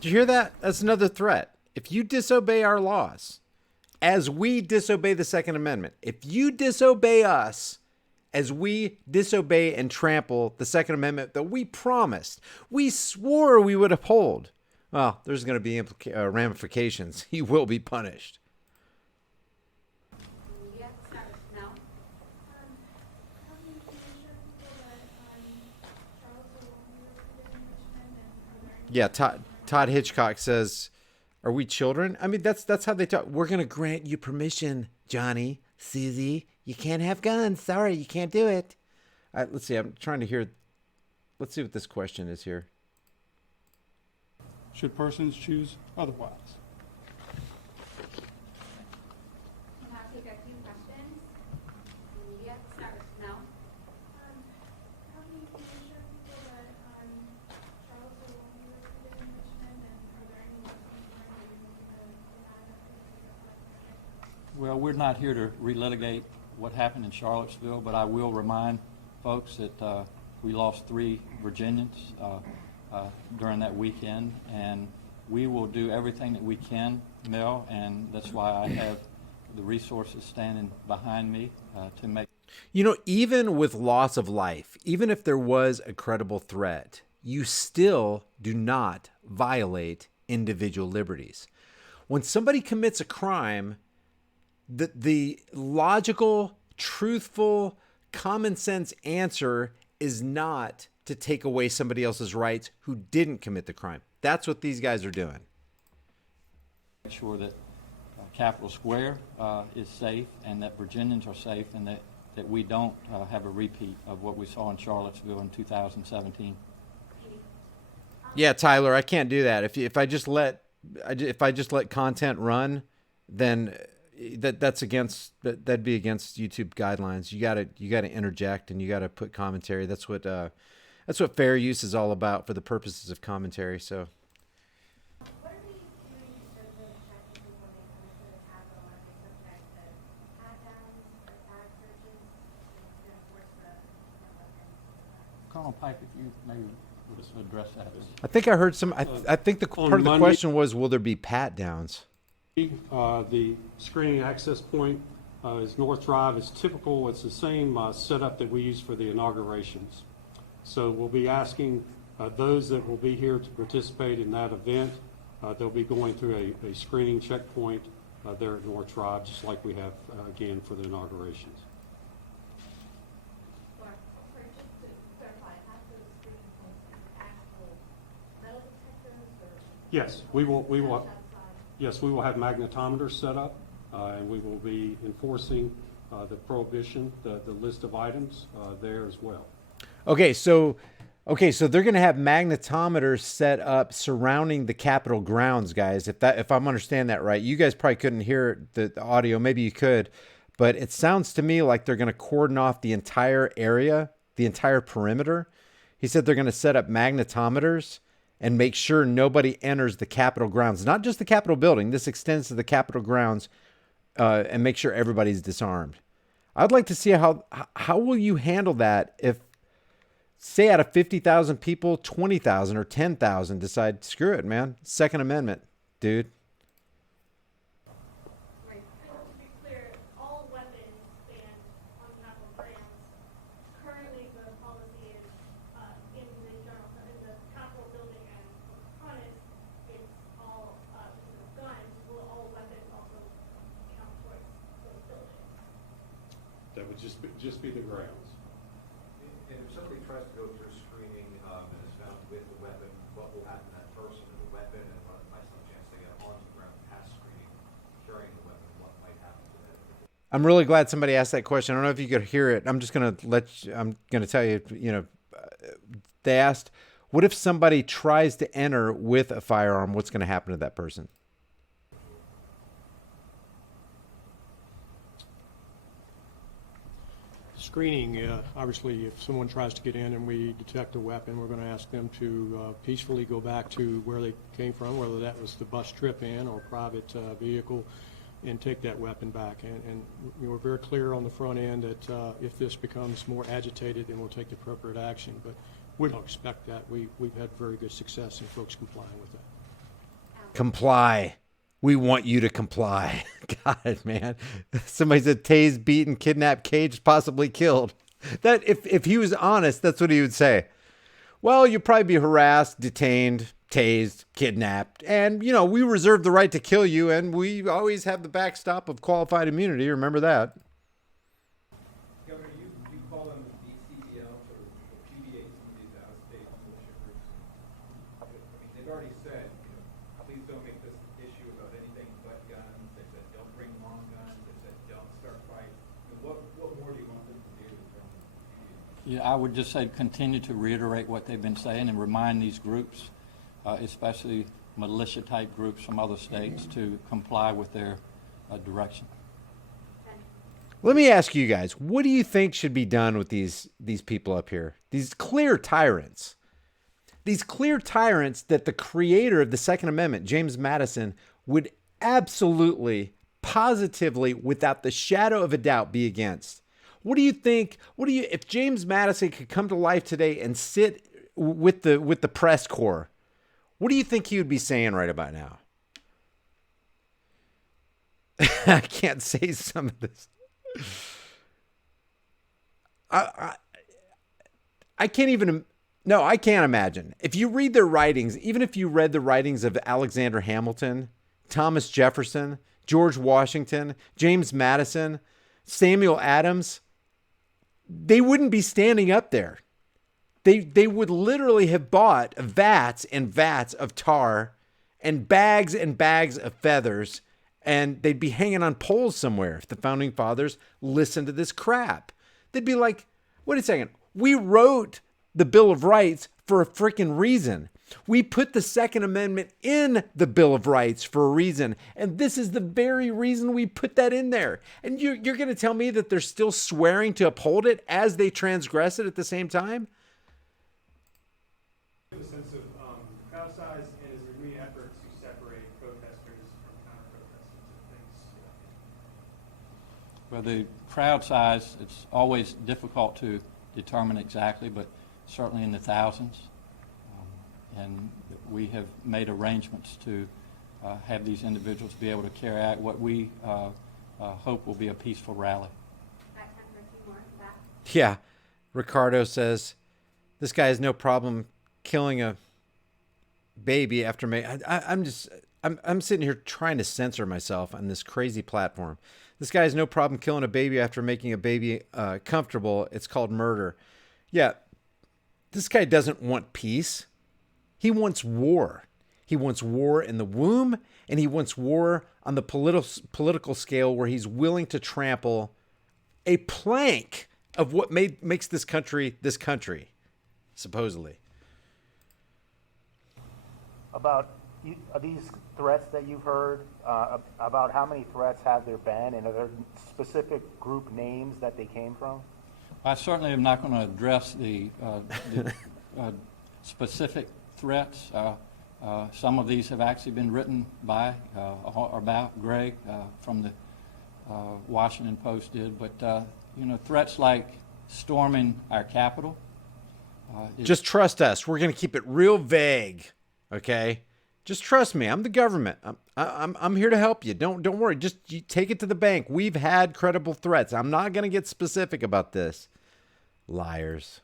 Did you hear that? That's another threat. If you disobey our laws, as we disobey the Second Amendment, if you disobey us, as we disobey and trample the Second Amendment that we promised, we swore we would uphold, well, there's going to be ramifications. He will be punished. Yeah, Todd Hitchcock says, "Are we children?" I mean, that's how they talk. We're going to grant you permission, Johnny, Susie. You can't have guns. Sorry, you can't do it. Let's see. I'm trying to hear. Let's see what this question is here. Should persons choose otherwise? Can I take a few questions? Media, start with Snell. How do you reassure people that Charles will won't be recruited in Richmond, and are there any lessons learned that you need to deny that? Well, we're not here to relitigate what happened in Charlottesville, but I will remind folks that we lost 3 Virginians during that weekend, and we will do everything that we can, Mel, and that's why I have the resources standing behind me to make. You know, even with loss of life, even if there was a credible threat, you still do not violate individual liberties. When somebody commits a crime, the logical, truthful, common sense answer is not to take away somebody else's rights who didn't commit the crime. That's what these guys are doing. Make sure that Capitol Square is safe and that Virginians are safe and that we don't have a repeat of what we saw in Charlottesville in 2017. Yeah, Tyler, I can't do that. If I just let content run, then that'd be against YouTube guidelines. You gotta interject and you gotta put commentary. That's what fair use is all about for the purposes of commentary. So. What are they doing in terms of checking people when they come into the Capitol? Are they subject to pat-downs or tag searches to enforce the weapons? Colonel Pike, if you maybe would address that. I think I heard some. I think the part of the Monday- question was, will there be pat downs? The screening access point is North Drive. It's typical. It's the same setup that we use for the inaugurations. So we'll be asking those that will be here to participate in that event. They'll be going through a screening checkpoint there at North Drive, just like we have again for the inaugurations. Sorry, just to clarify, have those screening points be actual metal detectors or? Yes, we will. outside? Yes, we will have magnetometers set up, and we will be enforcing the prohibition, the list of items there as well. Okay, so they're going to have magnetometers set up surrounding the Capitol grounds, guys. If I'm understanding that right, you guys probably couldn't hear the audio. Maybe you could, but it sounds to me like they're going to cordon off the entire area, the entire perimeter. He said they're going to set up magnetometers and make sure nobody enters the Capitol grounds, not just the Capitol building. This extends to the Capitol grounds, and make sure everybody's disarmed. I'd like to see how will you handle that if, say, out of 50,000 people, 20,000 or 10,000 decide, screw it, man, Second Amendment, dude. Right, and to be clear, all weapons banned on Capitol grounds would just be the grounds. And if somebody tries to go through screening and is found with a weapon, what will happen to that person and the weapon, and what by some chance they get onto the ground past screening carrying the weapon, what might happen to that individual? I'm really glad somebody asked that question. I don't know if you could hear it. I'm going to tell you, they asked, what if somebody tries to enter with a firearm? What's going to happen to that person? Screening, obviously, if someone tries to get in and we detect a weapon, we're going to ask them to peacefully go back to where they came from, whether that was the bus trip in or private vehicle, and take that weapon back. And we're very clear on the front end that if this becomes more agitated, then we'll take the appropriate action. But we don't expect that. We've had very good success in folks complying with that. Comply. We want you to comply. God, man. Somebody said tased, beaten, kidnapped, caged, possibly killed. That if he was honest, that's what he would say. Well, you'll probably be harassed, detained, tased, kidnapped, and we reserve the right to kill you, and we always have the backstop of qualified immunity. Remember that. Governor, you call them the CBLs or PBAs, some of these out-of-state militia groups. I mean, they've already said, please don't make this issue about anything but guns. They said don't bring long guns. They said don't start fights. What more do you want them to do in terms of PBAs? Yeah, I would just say continue to reiterate what they've been saying and remind these groups, especially militia-type groups from other states, to comply with their direction. Let me ask you guys, what do you think should be done with these people up here? These clear tyrants. These clear tyrants that the creator of the Second Amendment, James Madison, would absolutely, positively, without the shadow of a doubt, be against. What do you think? If James Madison could come to life today and sit with the press corps, what do you think he would be saying right about now? I can't say some of this. I can't even. No, I can't imagine. If you read their writings, even if you read the writings of Alexander Hamilton, Thomas Jefferson, George Washington, James Madison, Samuel Adams, they wouldn't be standing up there. They would literally have bought vats and vats of tar and bags of feathers, and they'd be hanging on poles somewhere if the founding fathers listened to this crap. They'd be like, wait a second, we wrote the Bill of Rights for a freaking reason. We put the Second Amendment in the Bill of Rights for a reason, and this is the very reason we put that in there. And you're going to tell me that they're still swearing to uphold it as they transgress it at the same time? The sense of crowd size and is there any effort to separate protesters from counter-protesters and things? Well, the crowd size, it's always difficult to determine exactly, but certainly in the thousands. And we have made arrangements to have these individuals be able to carry out what we hope will be a peaceful rally. Back time for a few more. Back. Yeah. Ricardo says, this guy has no problem killing a baby after I'm sitting here trying to censor myself on this crazy platform. This guy has no problem killing a baby after making a baby comfortable. It's called murder. Yeah. This guy doesn't want peace. He wants war. He wants war in the womb, and he wants war on the political scale where he's willing to trample a plank of what makes this country, supposedly. About these threats that you've heard, about how many threats have there been, and are there specific group names that they came from? I certainly am not going to address the specific threats. Some of these have actually been written by or about Greg from the Washington Post did, but threats like storming our Capitol. Just trust us. We're going to keep it real vague, okay? Just trust me. I'm the government. I'm here to help you. Don't worry. Just you take it to the bank. We've had credible threats. I'm not going to get specific about this. Liars.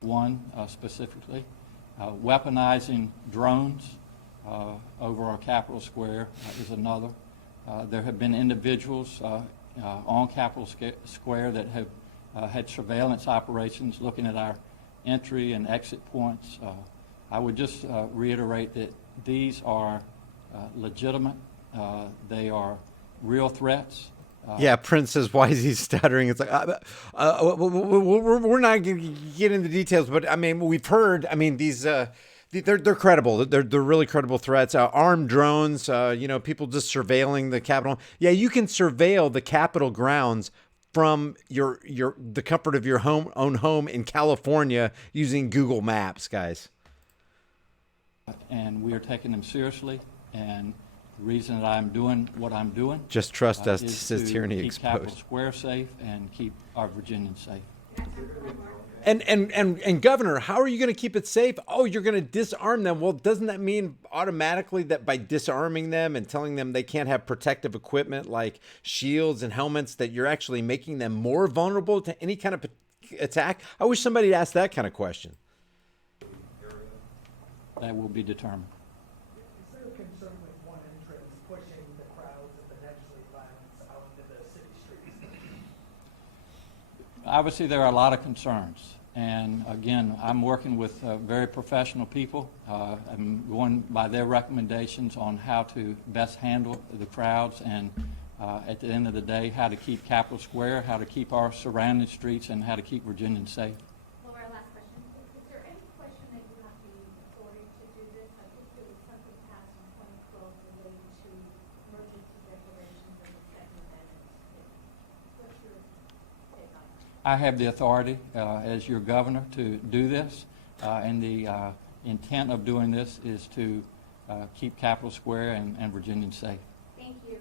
One specifically. Weaponizing drones over our Capitol Square is another. There have been individuals on Capitol Square that have had surveillance operations looking at our entry and exit points. I would just reiterate that these are legitimate. They are real threats. Yeah, Prince says, why is he stuttering? It's like, we're not going to get into details, but I mean, we've heard, I mean, these, they're credible. They're really credible threats. Armed drones, people just surveilling the Capitol. Yeah, you can surveil the Capitol grounds from the comfort of your own home in California using Google Maps, guys. And we are taking them seriously. And the reason that I'm doing what I'm doing, just trust us, is says to Tyranny keep Exposed. Capitol Square safe and keep our Virginians safe. And Governor, how are you going to keep it safe? Oh, you're going to disarm them. Well, doesn't that mean automatically that by disarming them and telling them they can't have protective equipment like shields and helmets, that you're actually making them more vulnerable to any kind of attack? I wish somebody asked that kind of question. That will be determined. Is there a concern with one entrance pushing the crowds and potentially violence out into the city streets? Obviously, there are a lot of concerns. And again, I'm working with very professional people. I'm going by their recommendations on how to best handle the crowds and at the end of the day, how to keep Capitol Square, how to keep our surrounding streets, and how to keep Virginians safe. Laura, last question. Is there any question that you have the authority to do this? I think there was something passed in 2012 related to emergency declarations and the Second Amendment. What's your take on that? I have the authority as your governor to do this, and the intent of doing this is to keep Capitol Square and Virginians safe. Thank you.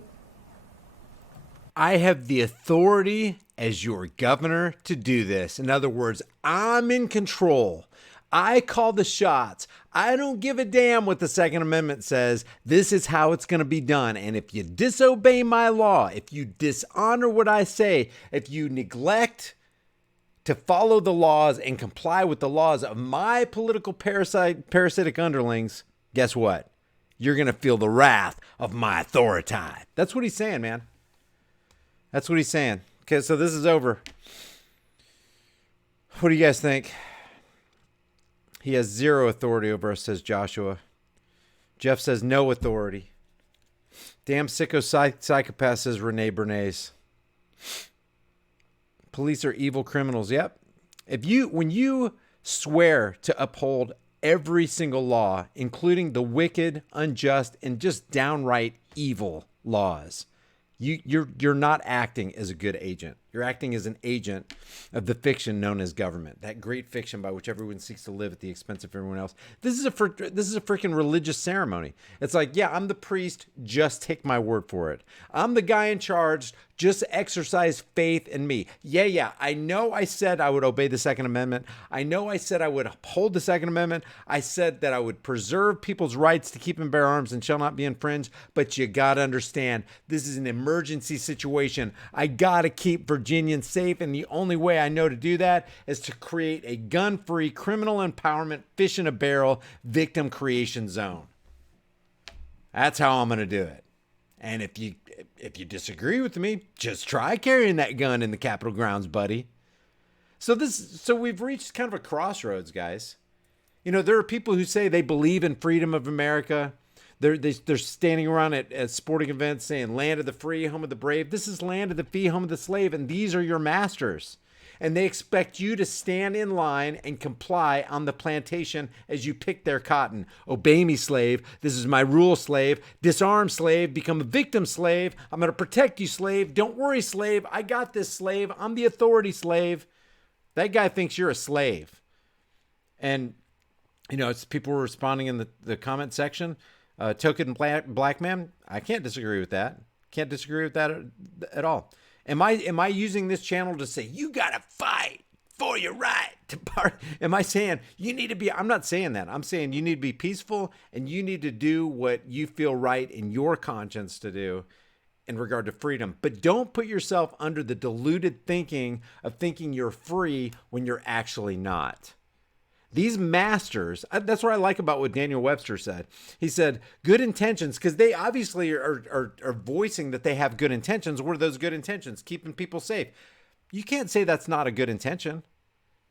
I have the authority as your governor to do this. In other words, I'm in control. I call the shots. I don't give a damn what the Second Amendment says. This is how it's going to be done. And if you disobey my law, if you dishonor what I say, if you neglect to follow the laws and comply with the laws of my political parasitic underlings, guess what? You're going to feel the wrath of my authority. That's what he's saying, man. That's what he's saying. Okay, so this is over. What do you guys think? He has zero authority over us, says Joshua. Jeff says no authority. Damn sicko psychopath, says Renee Bernays. Police are evil criminals. Yep. When you swear to uphold every single law, including the wicked, unjust, and just downright evil laws, you're not acting as a good agent. You're acting as an agent of the fiction known as government. That great fiction by which everyone seeks to live at the expense of everyone else. This is a freaking religious ceremony. It's like, yeah, I'm the priest. Just take my word for it. I'm the guy in charge. Just exercise faith in me. Yeah. I know I said I would obey the Second Amendment. I know I said I would uphold the Second Amendment. I said that I would preserve people's rights to keep and bear arms and shall not be infringed. But you got to understand, this is an emergency situation. I got to keep Virginians safe. And the only way I know to do that is to create a gun-free criminal empowerment, fish in a barrel, victim creation zone. That's how I'm going to do it. And if you disagree with me, just try carrying that gun in the Capitol grounds, buddy. So we've reached kind of a crossroads, guys. You know, there are people who say they believe in freedom of America. They're standing around at sporting events saying land of the free, home of the brave. This is land of the free, home of the slave, and these are your masters. And they expect you to stand in line and comply on the plantation as you pick their cotton. Obey me, slave. This is my rule, slave. Disarm, slave. Become a victim, slave. I'm going to protect you, slave. Don't worry, slave. I got this, slave. I'm the authority, slave. That guy thinks you're a slave. And, you know, it's people were responding in the comment section. Token black man, I can't disagree with that. Can't disagree with that at all. Am I using this channel to say you gotta fight for your right to part? Am I saying you need to be? I'm not saying that. I'm saying you need to be peaceful and you need to do what you feel right in your conscience to do in regard to freedom. But don't put yourself under the deluded thinking of thinking you're free when you're actually not. These masters, that's what I like about what Daniel Webster said. He said, good intentions, because they obviously are voicing that they have good intentions. What are those good intentions? Keeping people safe. You can't say that's not a good intention.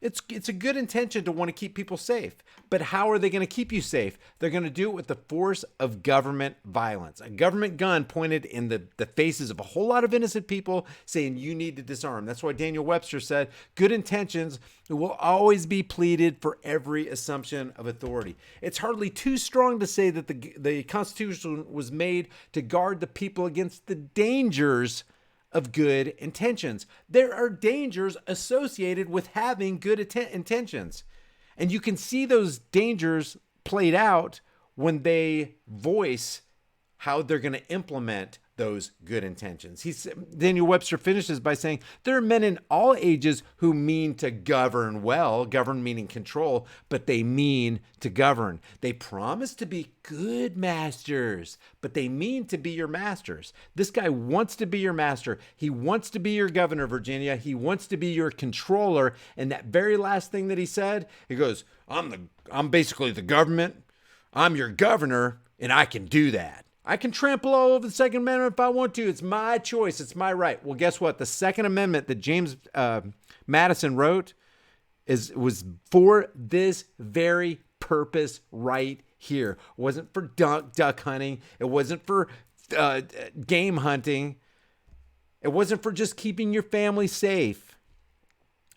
It's a good intention to want to keep people safe. But how are they going to keep you safe? They're going to do it with the force of government violence. A government gun pointed in the faces of a whole lot of innocent people saying you need to disarm. That's why Daniel Webster said good intentions will always be pleaded for every assumption of authority. It's hardly too strong to say that the Constitution was made to guard the people against the dangers of good intentions. There are dangers associated with having good intentions. And you can see those dangers played out when they voice how they're going to implement those good intentions. Daniel Webster finishes by saying, there are men in all ages who mean to govern well, govern meaning control, but they mean to govern. They promise to be good masters, but they mean to be your masters. This guy wants to be your master. He wants to be your governor, Virginia. He wants to be your controller. And that very last thing that he said, he goes, I'm basically the government. I'm your governor, and I can do that. I can trample all over the Second Amendment if I want to. It's my choice. It's my right. Well, guess what? The Second Amendment that James Madison wrote was for this very purpose right here. It wasn't for duck hunting. It wasn't for game hunting. It wasn't for just keeping your family safe.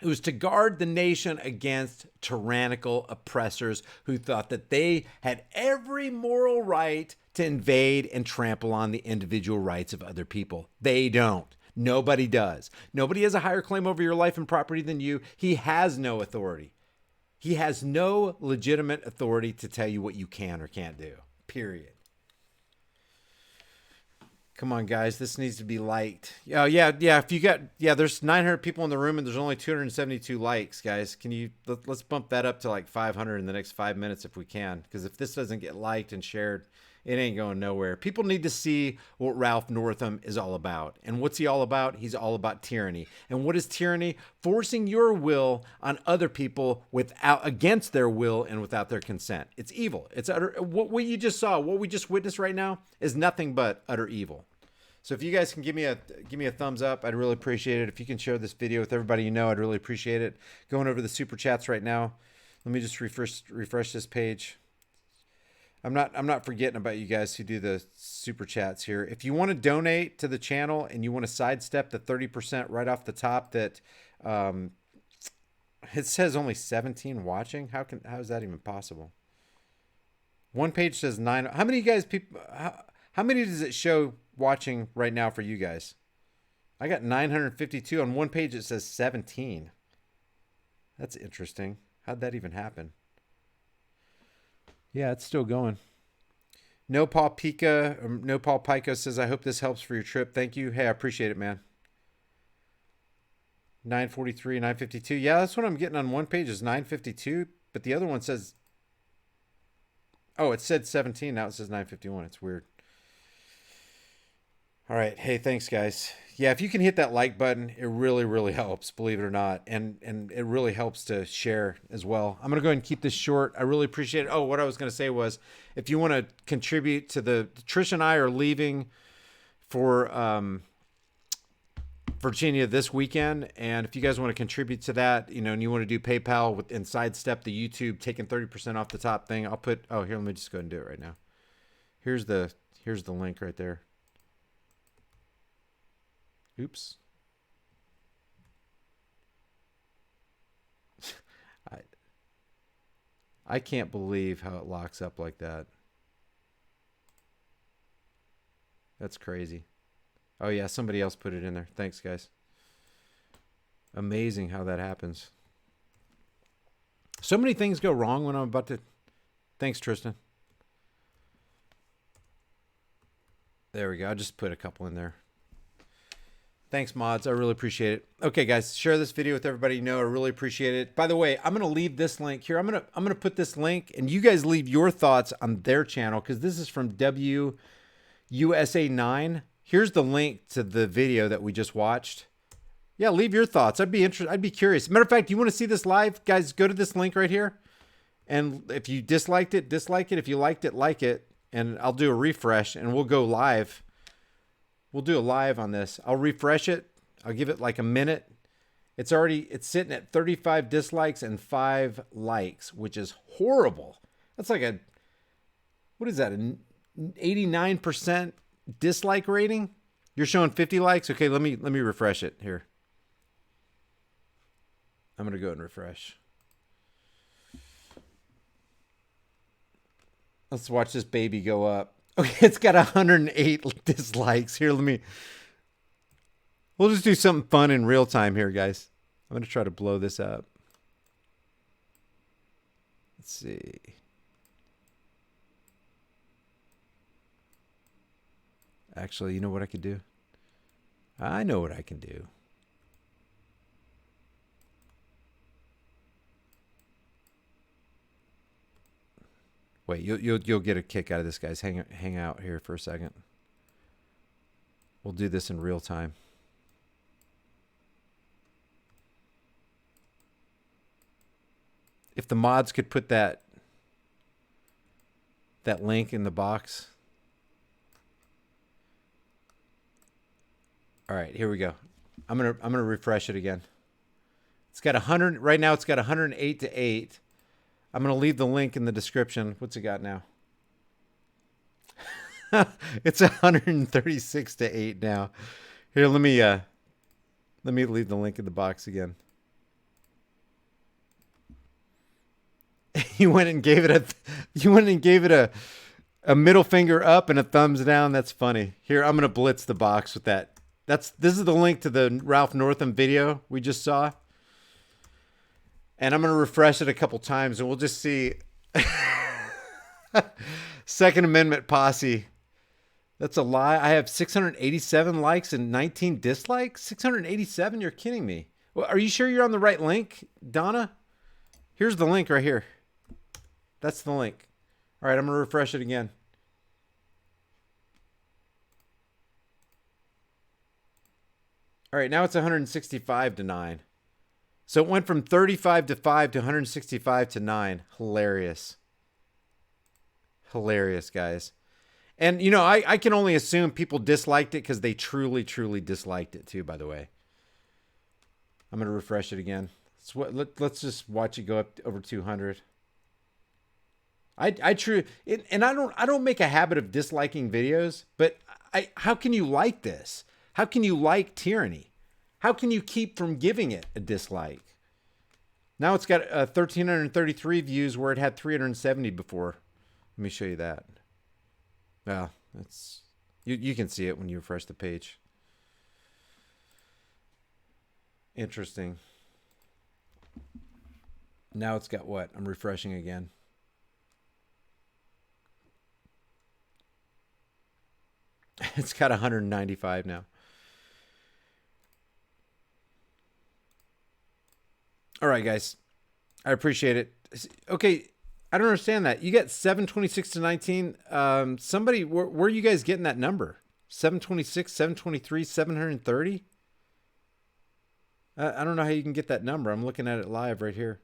It was to guard the nation against tyrannical oppressors who thought that they had every moral right to invade and trample on the individual rights of other people. They don't. Nobody does. Nobody has a higher claim over your life and property than you. He has no authority. He has no legitimate authority to tell you what you can or can't do. Period. Come on, guys. This needs to be liked. Oh, yeah. If you got, there's 900 people in the room and there's only 272 likes, guys. Let's bump that up to like 500 in the next 5 minutes if we can. Because if this doesn't get liked and shared, it ain't going nowhere. People need to see what Ralph Northam is all about. And what's he all about? He's all about tyranny. And what is tyranny? Forcing your will on other people against their will and without their consent. It's evil. It's utter. What you just saw, what we just witnessed right now, is nothing but utter evil. So if you guys can give me a thumbs up, I'd really appreciate it. If you can share this video with everybody you know, I'd really appreciate it. Going over the super chats right now. Let me just refresh this page. I'm not forgetting about you guys who do the super chats here. If you want to donate to the channel and you want to sidestep the 30% right off the top that it says only 17 watching. How is that even possible? One page says 9. How many guys how many does it show watching right now for you guys? I got 952 on one page. It says 17. That's interesting. How'd that even happen? Yeah, it's still going. No Paul Pico says, I hope this helps for your trip. Thank you. Hey, I appreciate it, man. 943, 952. Yeah, that's what I'm getting on one page is 952, but the other one says, oh, it said 17. Now it says 951. It's weird. All right. Hey, thanks, guys. Yeah, if you can hit that like button, it really, really helps, believe it or not. And it really helps to share as well. I'm going to go ahead and keep this short. I really appreciate it. Oh, what I was going to say was, if you want to contribute to Trish and I are leaving for Virginia this weekend. And if you guys want to contribute to that, and you want to do PayPal and sidestep the YouTube, taking 30% off the top thing, I'll put, oh, here, let me just go ahead and do it right now. Here's the link right there. Oops. I can't believe how it locks up like that. That's crazy. Oh yeah, somebody else put it in there. Thanks, guys. Amazing how that happens. So many things go wrong when I'm about to... Thanks, Tristan. There we go. I just put a couple in there. Thanks, mods. I really appreciate it. Okay, guys, share this video with everybody you know. I really appreciate it. By the way, I'm going to leave this link here. I'm going to put this link, and you guys leave your thoughts on their channel, because this is from WUSA9. Here's the link to the video that we just watched. Yeah, leave your thoughts. I'd be interested. I'd be curious. Matter of fact, you want to see this live? Guys, go to this link right here. And if you disliked it, dislike it. If you liked it, like it. And I'll do a refresh and we'll go live. We'll do a live on this. I'll refresh it. I'll give it like a minute. It's sitting at 35 dislikes and 5 likes, which is horrible. That's like what is that? An 89% dislike rating? You're showing 50 likes? Okay, let me refresh it here. I'm going to go and refresh. Let's watch this baby go up. Okay, it's got 108 dislikes. Here, we'll just do something fun in real time here, guys. I'm going to try to blow this up. Let's see. Actually, you know what I could do? I know what I can do. Wait, you'll get a kick out of this, guys. Hang out here for a second. We'll do this in real time. If the mods could put that link in the box. All right, here we go. I'm gonna refresh it again. It's got 100 right now. It's got 108 to 8. I'm going to leave the link in the description. What's it got now? It's 136 to 8 now. Here, let me leave the link in the box again. You went and gave it a middle finger up and a thumbs down. That's funny. Here, I'm going to blitz the box with that. This is the link to the Ralph Northam video we just saw. And I'm going to refresh it a couple times and we'll just see. Second Amendment posse. That's a lie. I have 687 likes and 19 dislikes. 687? You're kidding me. Well, are you sure you're on the right link, Donna? Here's the link right here. That's the link. All right, I'm going to refresh it again. All right, now it's 165 to 9. So it went from 35 to 5 to 165 to 9. Hilarious. Hilarious, guys. And, you know, I can only assume people disliked it because they truly, truly disliked it too, by the way. I'm going to refresh it again. Let's just watch it go up over 200. I don't make a habit of disliking videos, but how can you like this? How can you like tyranny? How can you keep from giving it a dislike? Now it's got 1,333 views where it had 370 before. Let me show you that. Well, that's you can see it when you refresh the page. Interesting. Now it's got what? I'm refreshing again. It's got 195 now. All right, guys. I appreciate it. Okay, I don't understand that. You got 726 to 19. Somebody, where are you guys getting that number? 726, 723, 730? I don't know how you can get that number. I'm looking at it live right here.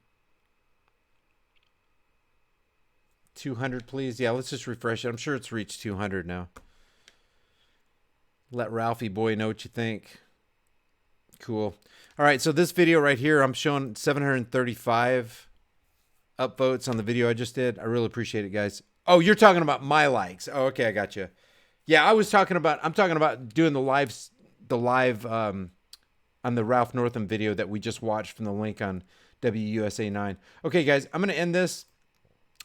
200, please. Yeah, let's just refresh it. I'm sure it's reached 200 now. Let Ralphie boy know what you think. Cool. All right, so this video right here, I'm showing 735 upvotes on the video I just did. I really appreciate it, guys. Oh, you're talking about my likes. Oh, okay, I got you. Yeah, I'm talking about doing the live on the Ralph Northam video that we just watched from the link on WUSA 9. Okay, guys, I'm going to end this.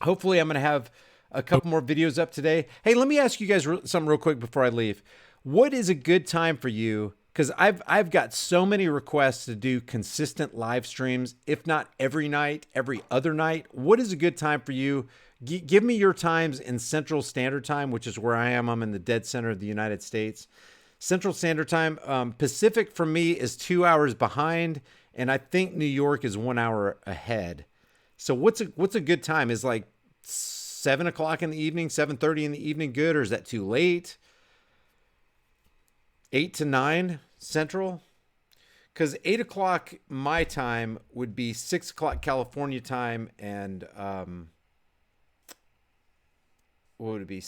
Hopefully, I'm going to have a couple more videos up today. Hey, let me ask you guys something real quick before I leave. What is a good time for you? Because I've got so many requests to do consistent live streams, if not every night, every other night. What is a good time for you? Give me your times in Central Standard Time, which is where I am. I'm in the dead center of the United States. Central Standard Time. Pacific for me is 2 hours behind, and I think New York is 1 hour ahead. So what's a good time? Is like 7 o'clock in the evening, 7:30 in the evening good, or is that too late? 8 to 9 Central? Because 8 o'clock my time would be 6 o'clock California time, and what would it be?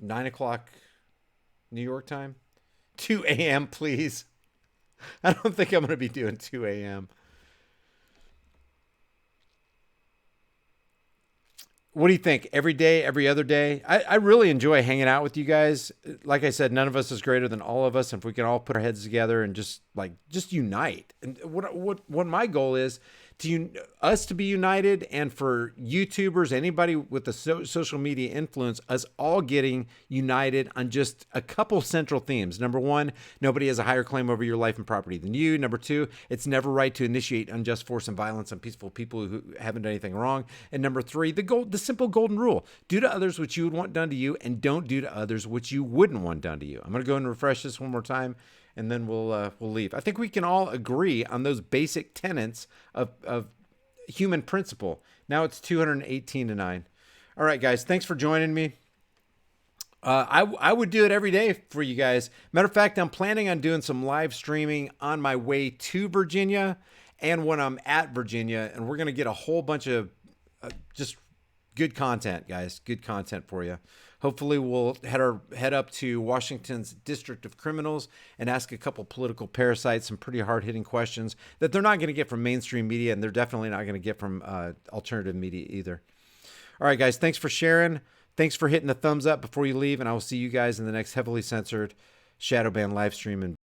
9 o'clock New York time? 2 a.m., please. I don't think I'm going to be doing 2 a.m. What do you think? Every day, every other day? I really enjoy hanging out with you guys. Like I said, none of us is greater than all of us. And if we can all put our heads together and just unite. And what my goal is us to be united, and for YouTubers, anybody with the social media influence, us all getting united on just a couple central themes. Number one, nobody has a higher claim over your life and property than you. Number two, it's never right to initiate unjust force and violence on peaceful people who haven't done anything wrong. And number three, the simple golden rule: do to others what you would want done to you, and don't do to others what you wouldn't want done to you. I'm going to go and refresh this one more time, and then we'll leave. I think we can all agree on those basic tenets of human principle. Now it's 218 to 9. All right, guys, thanks for joining me. I would do it every day for you guys. Matter of fact, I'm planning on doing some live streaming on my way to Virginia and when I'm at Virginia, and we're going to get a whole bunch of just good content, guys. Good content for you. Hopefully we'll head up to Washington's District of Criminals and ask a couple political parasites some pretty hard-hitting questions that they're not going to get from mainstream media, and they're definitely not going to get from alternative media either. All right, guys, thanks for sharing. Thanks for hitting the thumbs up before you leave, and I will see you guys in the next heavily censored Shadow Ban live stream. And